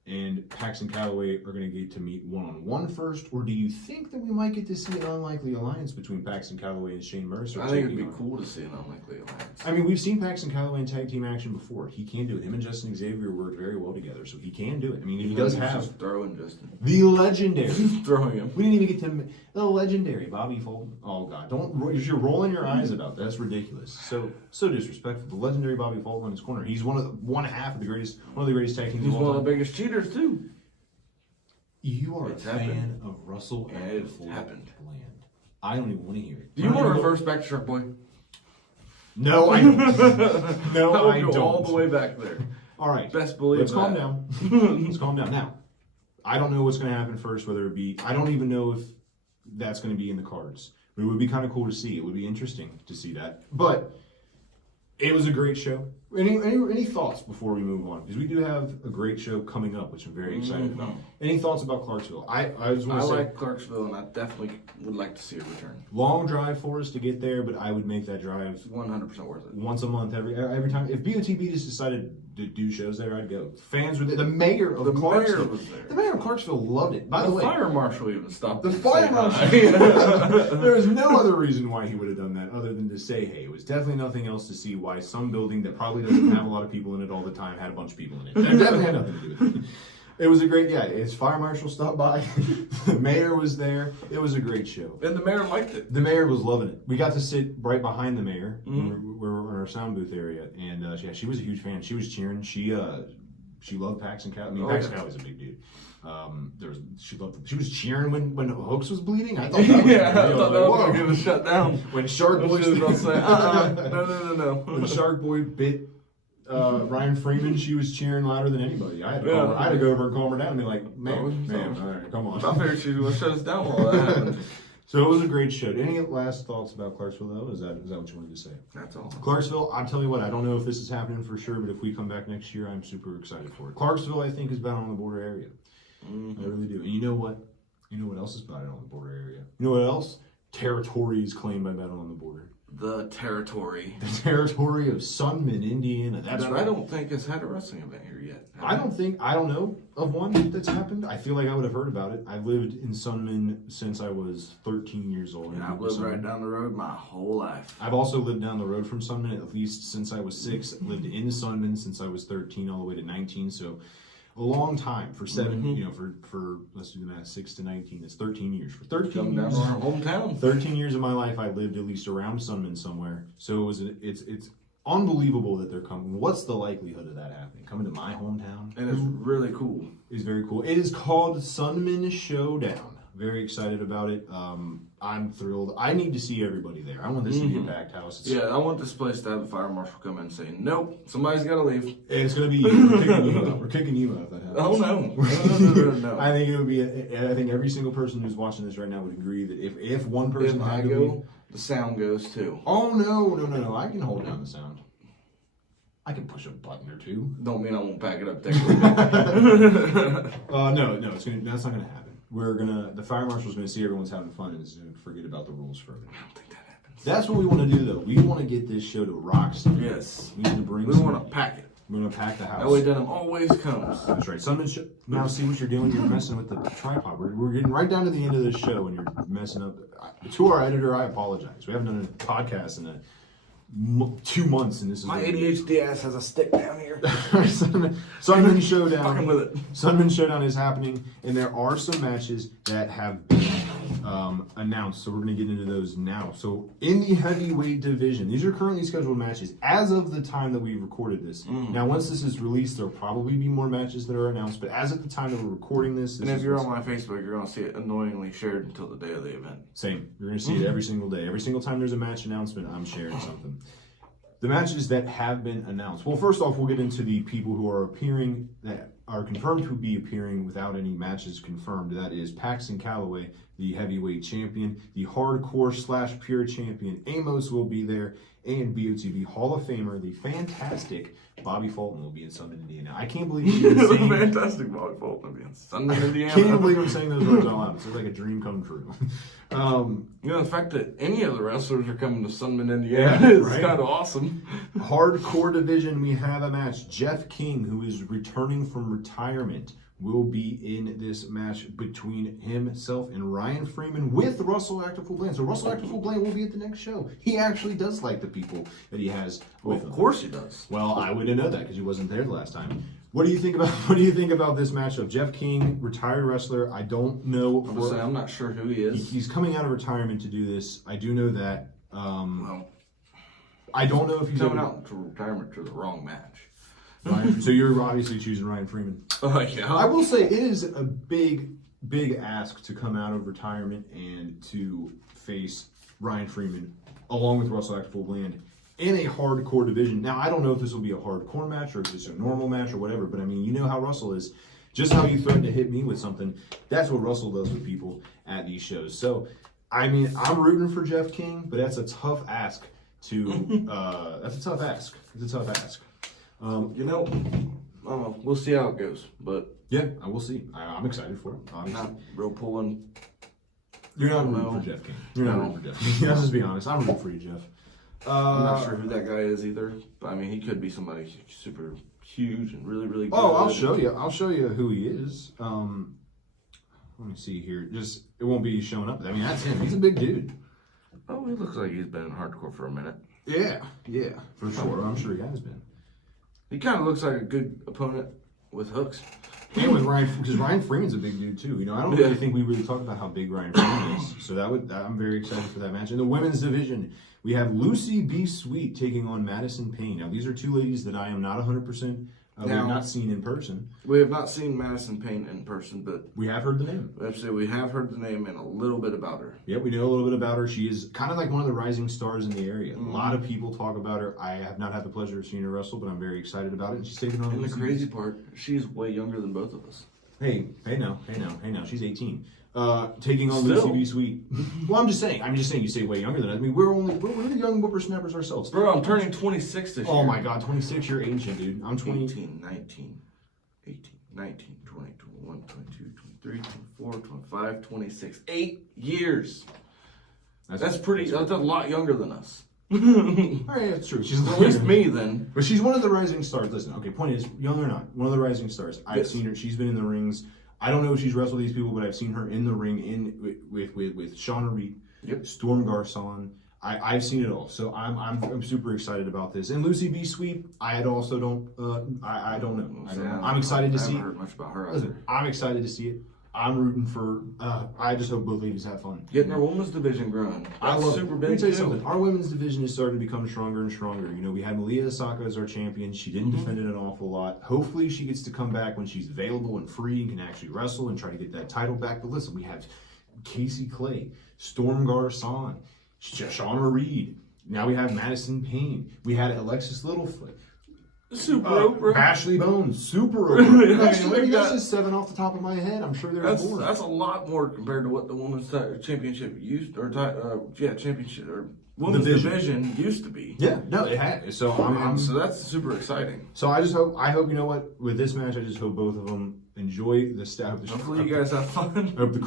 and Paxton Calloway are going to get to meet one-on-one first, or do you think that we might get to see an unlikely alliance between Paxton Calloway and Shane Mercer? I think it'd be cool to see an unlikely alliance. I mean, we've seen Paxton Calloway in tag team action before. He can do it. Him and Justin Xavier worked very well together, so he can do it. I mean, he does have just throwing Justin. the legendary. Throwing him. We didn't even get to the legendary Bobby Fulton. Oh God, you're rolling your eyes about that. That's ridiculous. So disrespectful. The legendary Bobby Fulton in his corner. He's one of the greatest tag teams. He's one of the biggest cheaters too. You are It's a fan of Russell and and it's happened. Bland. I don't even want to hear it. Do you want to reverse back to Shark Boy? No, I don't. No, I I will go don't. all the way back there. All right. Best believe Let's that. calm down. Let's calm down. Now, I don't know what's going to happen first, whether it be, I don't even know if that's going to be in the cards. But it would be kind of cool to see. It would be interesting to see that. But it was a great show. Any thoughts before we move on? Because we do have a great show coming up, which I'm very excited about. Any thoughts about Clarksville? I just want to say, like Clarksville, and I definitely would like to see a return. long drive for us to get there, but I would make that drive 100% worth it. once a month, every time. If BOTB just decided do shows there, I'd go. Fans were there. The mayor of Clarksville was there. The mayor of Clarksville loved it. By the way, fire marshal even stopped. the to fire say marshal. hi. There was no other reason why he would have done that other than to say, hey, it was definitely nothing else to see why some building that probably doesn't have a lot of people in it all the time had a bunch of people in it. It definitely had nothing to do with it. It was a great, his fire marshal stopped by. The mayor was there. It was a great show. And the mayor liked it. The mayor was loving it. We got to sit right behind the mayor. We're in our sound booth area, and she was a huge fan. She was cheering. She loved Paxton Cowley. I mean, Paxton Cowley's a big dude. She was cheering when Hooks was bleeding. I thought that was I thought that was going to get us shut down. When Shark Boy no. When Shark Boy bit Ryan Freeman, she was cheering louder than anybody. I had to go over and calm her down and be like, ma'am, all right, come on. I figured she was shut us down while that happened. So it was a great show. Any last thoughts about Clarksville, though? Is that what you wanted to say? That's all. Clarksville, I'll tell you what, I don't know if this is happening for sure, but if we come back next year, I'm super excited for it. Clarksville, I think, is battle on the border area. I really do. And you know what? You know what else is battle on the border area? You know what else? Territory is claimed by battle on the border. The territory. The territory of Sunman, Indiana. That's right. I don't think has had a wrestling event here yet. I don't know of one that's happened. I feel like I would have heard about it. I've lived in Sunman since I was 13 years old. And I've lived right down the road my whole life. I've also lived down the road from Sunman at least since I was 6. Lived in Sunman since I was 13 all the way to 19. So a long time for 7, for let's do the math, 6 to 19. It's 13 years. For 13 Coming years, down to our hometown. 13 years of my life, I lived at least around Sunman somewhere. So it's unbelievable that they're coming. What's the likelihood of that happening? Coming to my hometown? And it's really cool. It's very cool. It is called Sunman Showdown. Very excited about it. I'm thrilled. I need to see everybody there. I want this to be a packed house. I want this place to have the fire marshal come in and say, nope, somebody's got to leave. And it's going to be you. We're kicking you out. We're kicking you out of that house. Oh, no. No. I think it would be, I think every single person who's watching this right now would agree that if one person if I had to go, leave, the sound goes too. Oh, no. I can hold down the sound. I can push a button or two. Don't mean I won't pack it up there. No, that's not gonna happen. The fire marshal's gonna see everyone's having fun and is gonna forget about the rules for it. I don't think that happens. That's what we want to do, though. We want to get this show to rock star. Yes. We need to bring. We want to pack it. We're gonna pack the house. That way, Denim always comes. That's right. Now see what you're doing. You're messing with the tripod. We're getting right down to the end of this show, and you're messing up. To our editor, I apologize. We haven't done a podcast in 2 months, and this is my ADHD ass has a stick down here. Sunman Showdown. Fucking with it. Sunman Showdown is happening, and there are some matches that have been announced. So we're going to get into those now. So in the heavyweight division, these are currently scheduled matches as of the time that we recorded this. Now, once this is released, there'll probably be more matches that are announced. But as of the time that we're recording this, and if you're on my Facebook, you're going to see it annoyingly shared until the day of the event. Same. You're going to see it every single day. Every single time there's a match announcement, I'm sharing something. The matches that have been announced. Well, first off, we'll get into the people who are appearing, that are confirmed to be appearing without any matches confirmed. That is Paxton Calloway, the heavyweight champion, the hardcore / pure champion. Amos will be there, and BOTB Hall of Famer, the fantastic Bobby Fulton will be in Sunman, Indiana. I can't believe he's saying fantastic Bobby Fulton will be in Sunman, Indiana. Can't believe I'm saying those words out loud. It's like a dream come true. The fact that any of the wrestlers are coming to Sunman, Indiana is kind of awesome. Hardcore division, we have a match. Jeff King, who is returning from retirement, will be in this match between himself and Ryan Freeman with Russell Actiful Bland. So Russell Actiful Bland will be at the next show. He actually does like the people that he has with him. Of course he does. Well, I wouldn't know that because he wasn't there the last time. What do you think about this matchup? Jeff King, retired wrestler. I don't know. I'm not sure who he is. He's coming out of retirement to do this. I do know that. I don't know if he's coming out to retirement to the wrong match. So you're obviously choosing Ryan Freeman. Yeah. I will say it is a big ask to come out of retirement and to face Ryan Freeman along with Russell Actiful Bland in a hardcore division. Now, I don't know if this will be a hardcore match or if it's a normal match or whatever, but I mean, you know how Russell is. Just how you threaten to hit me with something, that's what Russell does with people at these shows. So, I mean, I'm rooting for Jeff King, but that's a tough ask to, that's a tough ask. It's a tough ask. We'll see how it goes, but yeah, I will see. I'm excited for it. I'm not real pulling. You're not rooting for Jeff King. You're not rooting for Jeff King. Let's just be honest. I'm rooting for you, Jeff. I'm not sure who that guy is either. But I mean, he could be somebody super huge and really, really good. Oh, I'll show you. I'll show you who he is. Let me see here. Just it won't be showing up. I mean, that's him. He's a big dude. Oh, he looks like he's been in hardcore for a minute. Yeah, for sure. I'm sure he has been. He kind of looks like a good opponent with hooks. And with Ryan, because Ryan Freeman's a big dude too. You know, I don't really think we really talked about how big Ryan Freeman is. So I'm very excited for that match. In the women's division, we have Lucy B. Sweet taking on Madison Payne. Now, these are two ladies that I am not 100%. We have not seen in person. We have not seen Madison Payne in person, but we have heard the name. Actually, we have heard the name and a little bit about her. Yeah, we know a little bit about her. She is kind of like one of the rising stars in the area. A lot of people talk about her. I have not had the pleasure of seeing her wrestle, but I'm very excited about it. And she's taking on. And the crazy part, she's way younger than both of us. Hey now. She's 18. Taking on Lucy B. Sweet. Well, I'm just saying. You say way younger than us. I mean, we're the young whippersnappers ourselves. Bro, I'm turning 26 this year. Oh my God, 26. You're ancient, dude. I'm 20. 18, 19, 20, 21, 22, 23, 24, 25, 26. 8 years. That's a lot younger than us. All right, that's true. She's at least me then. But she's one of the rising stars. Listen, okay, point is, young or not, one of the rising stars. I've seen her. She's been in the rings. I don't know if she's wrestled these people, but I've seen her in the ring with Shauna Reed, Storm Garcon. I've seen it all, so I'm super excited about this. And Lucy B. Sweet, I don't know. I'm excited to see. I haven't heard much about her. Listen, I'm excited to see it. I'm rooting for. I just hope both ladies have fun. Getting our women's division growing. I love super it. big. Let me tell you something. Our women's division is starting to become stronger and stronger. You know, we had Malia Asaka as our champion. She didn't defend it an awful lot. Hopefully, she gets to come back when she's available and free and can actually wrestle and try to get that title back. But listen, we have Casey Clay, Storm Garcon, Shauna Reed. Now we have Madison Payne. We had Alexis Littlefoot. Super Oprah. Ashley Bones, Super Oprah. That's just 7 off the top of my head. I'm sure there's more. That's a lot more compared to what the women's championship used, or championship or women's division used to be. Yeah, no, it had. So so that's super exciting. So I hope you know what, with this match, I just hope both of them enjoy the stuff. Hopefully you guys have fun. I hope the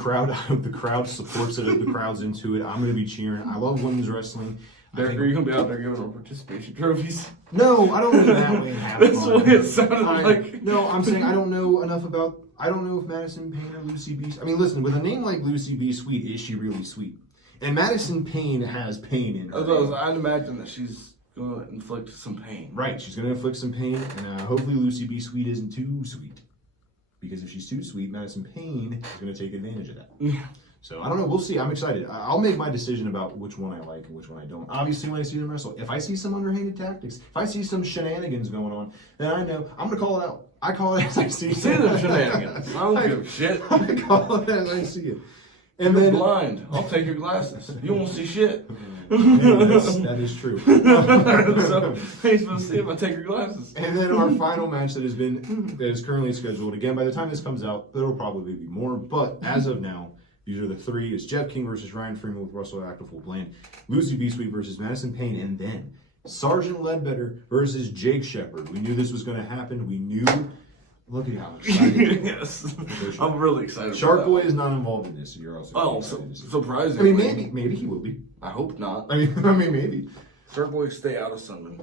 crowd supports it. I hope the crowd's into it. I'm going to be cheering. I love women's wrestling. Derek, are you going to be out there giving them participation trophies? No, I don't mean that way. That's what it sounded like. No, I'm saying I don't know if Madison Payne or Lucy B. I mean, listen, with a name like Lucy B. Sweet, is she really sweet? And Madison Payne has pain in her. I'd imagine that she's going to inflict some pain. Right, she's going to inflict some pain, and hopefully Lucy B. Sweet isn't too sweet. Because if she's too sweet, Madison Payne is going to take advantage of that. Yeah. So, I don't know. We'll see. I'm excited. I'll make my decision about which one I like and which one I don't. Obviously, when I see them wrestle, if I see some underhanded tactics, if I see some shenanigans going on, then I know I'm going to call it out. I call it as I see it. See them shenanigans. I don't give a shit. I call it as I see it. And you're blind. I'll take your glasses. You won't see shit. That is true. So, how you supposed to see if I take your glasses? And then our final match that is currently scheduled. Again, by the time this comes out, there will probably be more. But as of now, these are the three. It's Jeff King versus Ryan Freeman with Russell Active Full Bland. Lucy B. Sweet versus Madison Payne. And then Sergeant Ledbetter versus Jake Shepard. We knew this was going to happen. We knew. Look at how excited. Yes. I'm really excited. Shark Boy is not involved in this. So you're also surprising. I mean, maybe he will be. I hope not. I mean, maybe. Shark Boy, stay out of Sunman.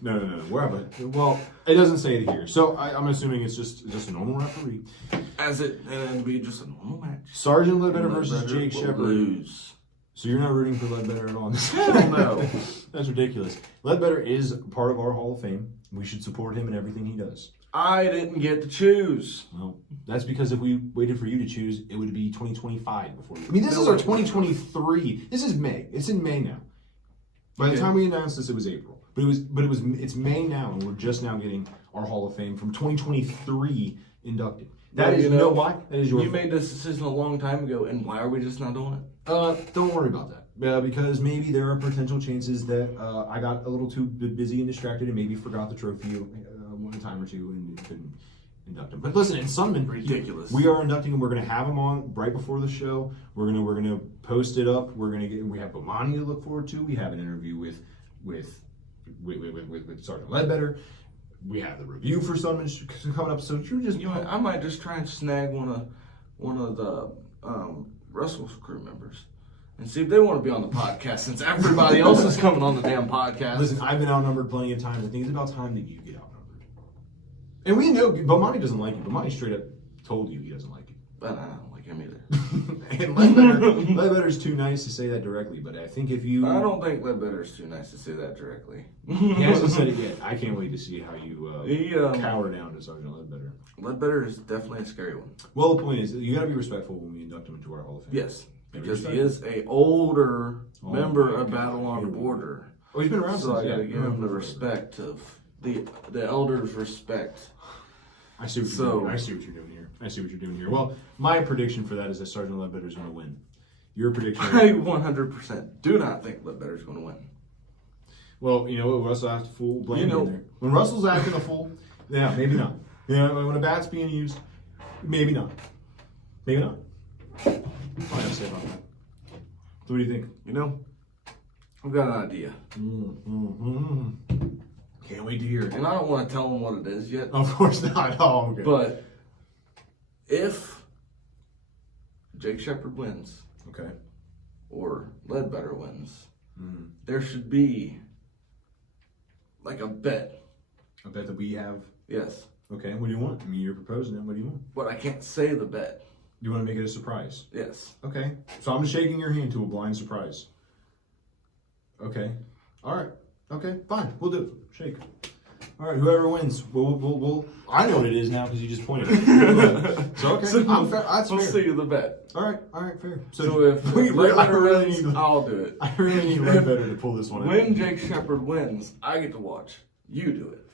No. Well, it doesn't say it here, so I'm assuming it's just a normal referee. And it'll be just a normal match. Sergeant Ledbetter versus Jake Shepard. Lose. So you're not rooting for Ledbetter at all? Hell no. That's ridiculous. Ledbetter is part of our Hall of Fame. We should support him in everything he does. I didn't get to choose. Well, that's because if we waited for you to choose, it would be 2025 before you. I mean, this is our 2023. This is May. It's in May now. By the time we announced this, it was April. It's May now, and we're just now getting our Hall of Fame from 2023 inducted. That is, you know why? That is your. You made this decision a long time ago, and why are we just not doing it? Don't worry about that. Because maybe there are potential chances that I got a little too busy and distracted, and maybe forgot the trophy one time or two and couldn't induct him. But listen, in Sunman, ridiculous. We are inducting him. We're going to have him on right before the show. We're gonna post it up. We have Bomani to look forward to. We have an interview with Sergeant Ledbetter. We have the review for Sunman coming up. So you're just, I might just try and snag one of the Russell's crew members and see if they want to be on the podcast since everybody else is coming on the damn podcast. Listen, I've been outnumbered plenty of times. I think it's about time that you get outnumbered. And we know Bomani doesn't like you. Bomani straight up told you he doesn't like you. But I don't like him either. And Ledbetter's too nice to say that directly, but I think if you... I don't think Ledbetter's too nice to say that directly. He hasn't said it yet. I can't wait to see how you cower down to Sergeant Ledbetter. Ledbetter is definitely a scary one. Well, the point is, you got to be respectful when we induct him into our Hall of Fame. Yes, because he is a older member of Battle on the Border. Oh, he's been around so since, I gotta give him the respect of the elders' respect. I see what you're doing. I see what you're doing here. Well, my prediction for that is that Sergeant Ledbetter's going to win. Your prediction? I 100% do not think Ledbetter's going to win. Well, you know what? Russell has to fool blame in there. When Russell's acting a fool, yeah, maybe not. You know, when a bat's being used, maybe not. Maybe not. What do I have to say about that? So what do you think? You know, I've got an idea. Can't wait to hear it. And I don't want to tell them what it is yet. Of course not. Oh, okay. But if Jake Shepard wins, okay, or Ledbetter wins, there should be like a bet. A bet that we have? Yes. Okay, what do you want? I mean, you're proposing it. What do you want? But I can't say the bet. You want to make it a surprise? Yes. Okay, so I'm shaking your hand to a blind surprise. Okay. All right. Okay, fine. We'll do it. Shake. All right, whoever wins, we'll I know what it is now because you just pointed at it. So, okay. So I'm fair. That's we'll fair. see the bet. All right, fair. So if Ledbetter wins, I'll do it. I really need Ledbetter to pull this one out. When Jake Shepard wins, I get to watch. You do it.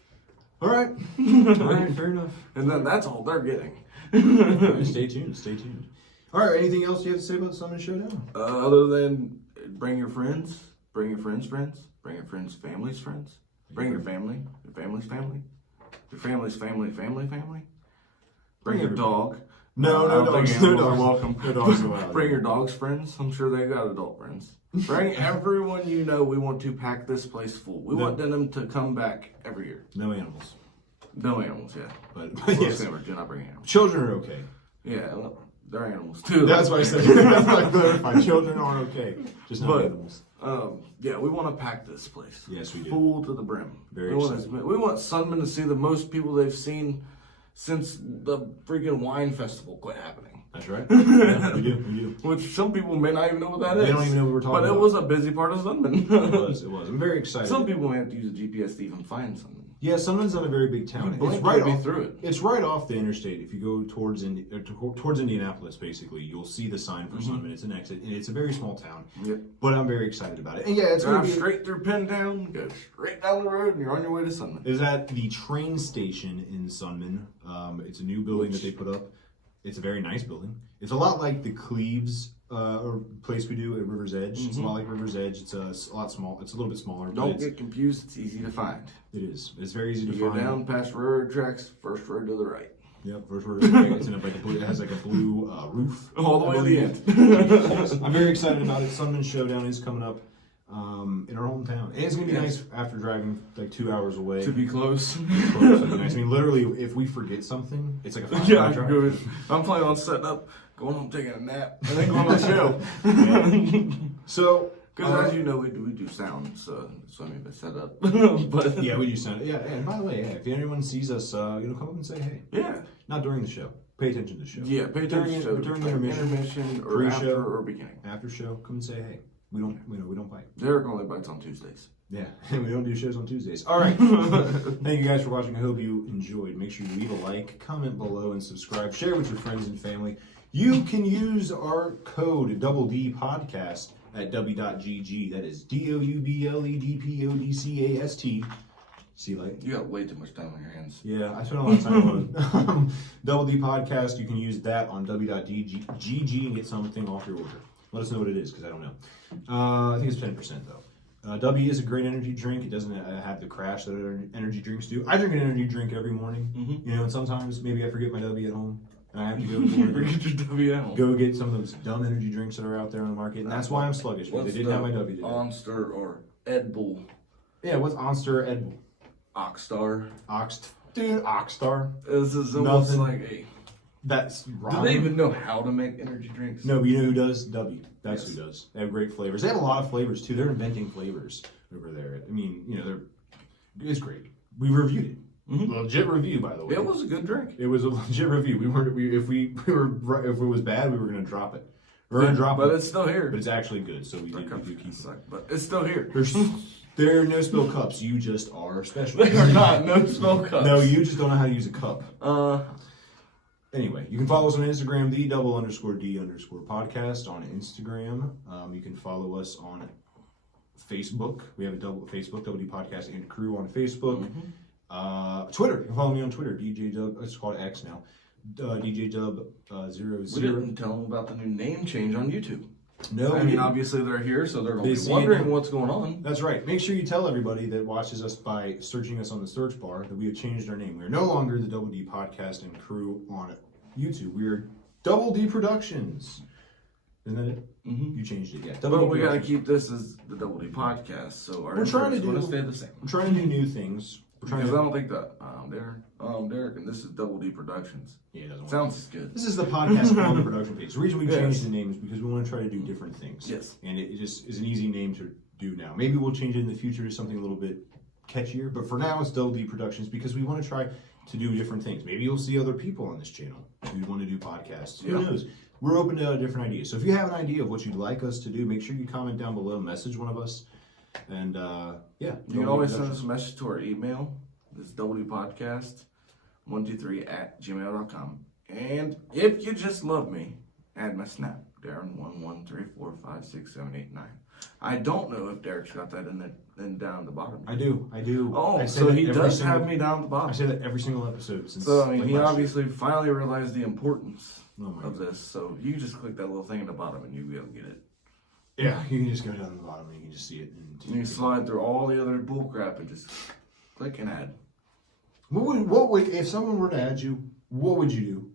All right. All right, fair enough. And then that's all they're getting. Right, stay tuned. All right, anything else you have to say about the Sunman Showdown? Other than bring your friends, bring your friends' friends, bring your friends' families' friends, bring your family, your family's family, your family's family. Bring your dog. No dogs. No dogs. Welcome. No dogs allowed. Bring your dog's friends. I'm sure they've got adult friends. Bring everyone you know. We want to pack this place full. We want them to come back every year. No animals. No animals, yeah. But yes. Do not bring animals. Children are okay. Yeah, well, they're animals too. That's what I said. That's why I clarified. Children are okay. Just not animals. Yeah, we want to pack this place. Yes, we do. Full to the brim. Very we want Sunman to see the most people they've seen since the freaking wine festival quit happening. That's right. Yeah, we do. Which some people may not even know what that is. They don't even know what we're talking about. But it was a busy part of Sunman. It was. I'm very excited. Some people may have to use a GPS to even find something. Yeah, Sunman's not a very big town. It's right off through it. It's right off the interstate. If you go towards Indianapolis, basically, you'll see the sign for Sunman. It's an exit, and it's a very small town. Yep. But I'm very excited about it. And yeah, it's going to be straight through Pentown, go straight down the road, and you're on your way to Sunman. Is at the train station in Sunman. It's a new building that they put up. It's a very nice building. It's a lot like the Cleves place we do at River's Edge. It's a lot like River's Edge. It's a lot small. It's a little bit smaller. Don't get confused. It's easy to find. It is. It's very easy to find. find. Go down past railroad tracks, first road to the right. Yep, first road to the right. It's in like a blue. It has like a blue roof. All the way to the end. Yes. I'm very excited about it. Sunman Showdown is coming up in our hometown, and it's gonna be nice after driving like 2 hours away. To be close. It'd be nice. I mean, literally, if we forget something, it's like a 5 hour drive. Good. I'm planning on setting up, going home, taking a nap, and then going on the show. So, because as you know, we do sound, so I mean, they set up. But yeah, we do sound. Yeah, and by the way, if anyone sees us, come up and say hey. Yeah. Not during the show. Pay attention to the show. Yeah, pay attention to the show. During intermission or after or beginning. After show, come and say hey. We don't bite. Derek only bites on Tuesdays. Yeah, we don't do shows on Tuesdays. All right. Thank you guys for watching. I hope you enjoyed. Make sure you leave a like, comment below, and subscribe. Share with your friends and family. You can use our code DD Podcast at w.gg. That is DOUBLEDPODCAST. See, like you got way too much time on your hands. Yeah, I spent a lot of time on DD Podcast. You can use that on w.gg and get something off your order. Let us know what it is, because I don't know. I think it's 10% though. W is a great energy drink. It doesn't have the crash that other energy drinks do. I drink an energy drink every morning. And sometimes maybe I forget my W at home, and I have to go forget your W at home. Go get some of those dumb energy drinks that are out there on the market, and that's why I'm sluggish. Because they didn't have my W today. Monster or Ed Bull. Yeah, what's Monster or Ed Bull? Oxstar. Dude, Oxstar. This is almost like a... That's wrong. Do they even know how to make energy drinks? No, but you know who does? W. That's who does. They have great flavors. They have a lot of flavors too. They're inventing flavors over there. I mean, it's great. We reviewed it. Legit review, by the way. It was a good drink. It was a legit review. If it was bad, we were gonna drop it. We're gonna drop it. But it's still here. But it's actually good, so we do keep it. But it's still here. There are no spill cups. You just are special. They are not no spill cups. No, you just don't know how to use a cup. Anyway, you can follow us on Instagram, _D_podcast on Instagram. You can follow us on Facebook. We have a Facebook, Double D Podcast and Crew on Facebook. Twitter. You can follow me on Twitter, DJ Dub. It's called X now. DJ Dub 00. We didn't tell them about the new name change on YouTube. No, I mean, obviously they're here, so they're going to be wondering what's going on. That's right. Make sure you tell everybody that watches us by searching us on the search bar that we have changed our name. We are no longer the Double D Podcast and Crew on YouTube. We are Double D Productions. Isn't that it? You changed it, yeah. But we got to keep this as the Double D Podcast, so our trying to stay the same. We're trying to do new things. Because I don't think that Derek and this is Double D Productions. Yeah, it doesn't sounds good. This is the podcast on the production page. The reason we changed the name is because we want to try to do different things. Yes. And it just is an easy name to do now. Maybe we'll change it in the future to something a little bit catchier, but for now it's Double D Productions because we want to try to do different things. Maybe you'll see other people on this channel who want to do podcasts. Who knows? We're open to different ideas. So if you have an idea of what you'd like us to do, make sure you comment down below, message one of us. And you can always send us a message to our email. It's wpodcast123@gmail.com. And if you just love me, add my snap, Darren1134567889. I don't know if Derek's got that in down at the bottom. I do. Oh, so he does have me down at the bottom. I say that every single episode since. So I mean, he obviously finally realized the importance of this. So you just click that little thing at the bottom and you'll be able to get it. Yeah, you can just go down to the bottom and you can just see it. And you can slide through all the other bull crap and just click and add. What would if someone were to add you? What would you do?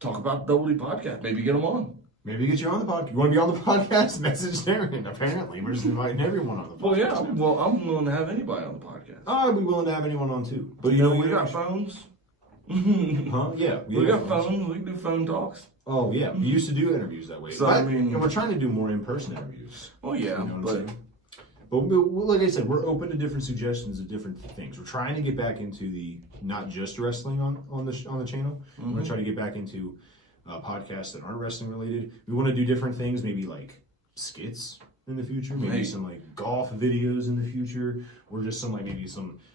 Talk about Double D Podcast. Maybe get them on. Maybe get you on the podcast. You want to be on the podcast? Message Darren. Apparently, we're just inviting everyone on the podcast. Well, yeah. Well, I'm willing to have anybody on the podcast. I'd be willing to have anyone on too. But we got phones. Huh? Yeah. We got phones. We can do phone talks. Oh yeah. We used to do interviews that way. So I mean, and we're trying to do more in-person interviews. Oh yeah. You know what I'm saying? But like I said, we're open to different suggestions of different things. We're trying to get back into the not just wrestling on the channel. We're going to try to get back into podcasts that aren't wrestling related. We want to do different things, maybe like skits in the future, maybe some like golf videos in the future, or just some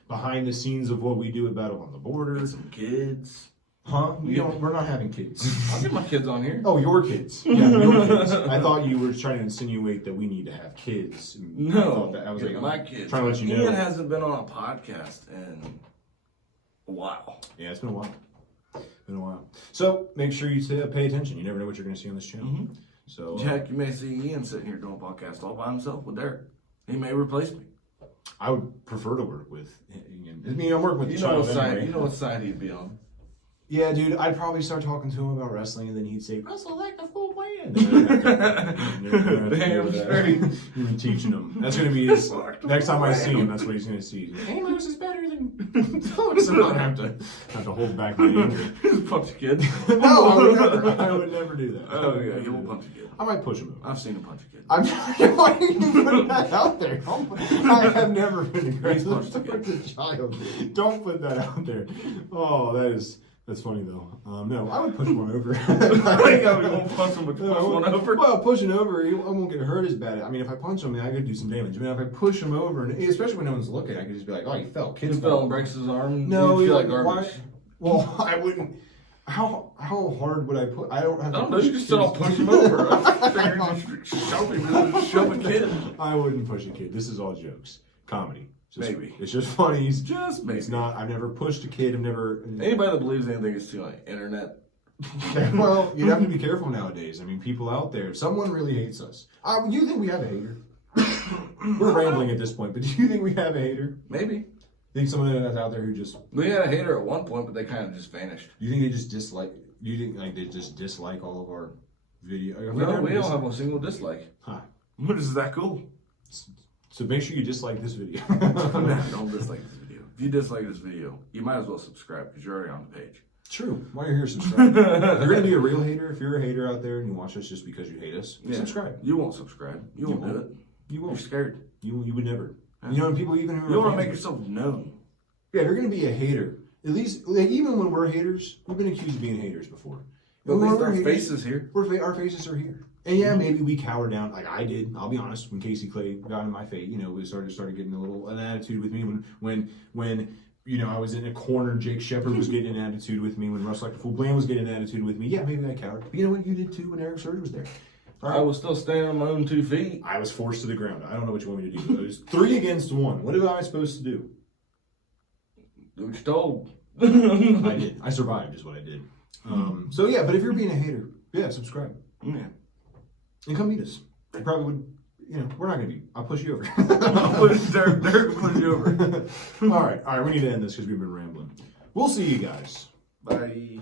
behind the scenes of what we do at Battle on the Border. Get some kids. Huh? We're not having kids. I'll get my kids on here. Oh, your kids. Yeah, your kids. I thought you were trying to insinuate that we need to have kids. No, I was like, my kids. Trying to let you know. Ian hasn't been on a podcast in a while. Yeah, it's been a while. So make sure you pay attention. You never know what you're going to see on this channel. So Jack, you may see Ian sitting here doing a podcast all by himself with Derek. He may replace me. I would prefer to work with Ian. I mean, I'm working with you know what side he'd be on. Yeah, dude, I'd probably start talking to him about wrestling, and then he'd say, "Wrestle like a full man." Damn straight. Even teaching him. That's gonna be his next time I see him. That's what he's gonna see. Amos is better than. So I have to hold back my anger. Punch a kid. No, I would never do that. Oh yeah, he will punch a kid. I might push him. I've seen him punch a kid. Why are you putting that out there? I have never been aggressive towards a child. Don't put that out there. Oh, that's funny though. No, I would push one over. I think I would go punch him, but push one over. Well, pushing over, I won't get hurt as bad. I mean, if I punch him, I could do some damage. I mean, if I push him over, and especially when no one's looking, I could just be like, "Oh, he fell." He fell and breaks his arm. No, you feel like garbage. Well, I wouldn't. How hard would I put? I don't know. You just don't push him over. I figured you shove a kid. I wouldn't push a kid. This is all jokes, comedy. Maybe. It's just funny. Just maybe. It's not. I've never pushed a kid. I've never. Anybody that believes anything is too like internet. Well, you have to be careful nowadays. I mean, people out there. Someone really hates us. You think we have a hater? We're rambling at this point, but do you think we have a hater? Maybe. Think someone that's out there who just. We had a hater at one point, but they kind of just vanished. Do you think they just dislike? Do you think they just dislike all of our video? No, we don't have a single dislike. Huh? What is that cool? So make sure you dislike this video. Nah, don't dislike this video. If you dislike this video, you might as well subscribe because you're already on the page. True. While you're here, subscribe. If you're gonna be a real hater, if you're a hater out there and you watch us just because you hate us, subscribe. You won't subscribe. You won't do it. You won't. You're scared. You would never. You know, and people even who you want to make yourself known. Yeah, if you're gonna be a hater, at least like even when we're haters, we've been accused of being haters before. But at least our faces here. Our faces are here. And yeah, maybe we cower down like I did. I'll be honest. When Casey Clay got in my face, you know, we started getting an attitude with me. When you know I was in a corner, Jake Shepard was getting an attitude with me. When Russ Like a Fool Bland was getting an attitude with me. Yeah, maybe I cowered. But you know what? You did too when Eric Surge was there. I was still standing on my own 2 feet. I was forced to the ground. I don't know what you want me to do. It was 3 against 1. What am I supposed to do? Do what you're told. I did. I survived, is what I did. So yeah, but if you're being a hater, yeah, subscribe. Yeah. And come meet us. I probably would, you know, we're not going to be. I'll push you over. Derek will push you over. All right, we need to end this because we've been rambling. We'll see you guys. Bye.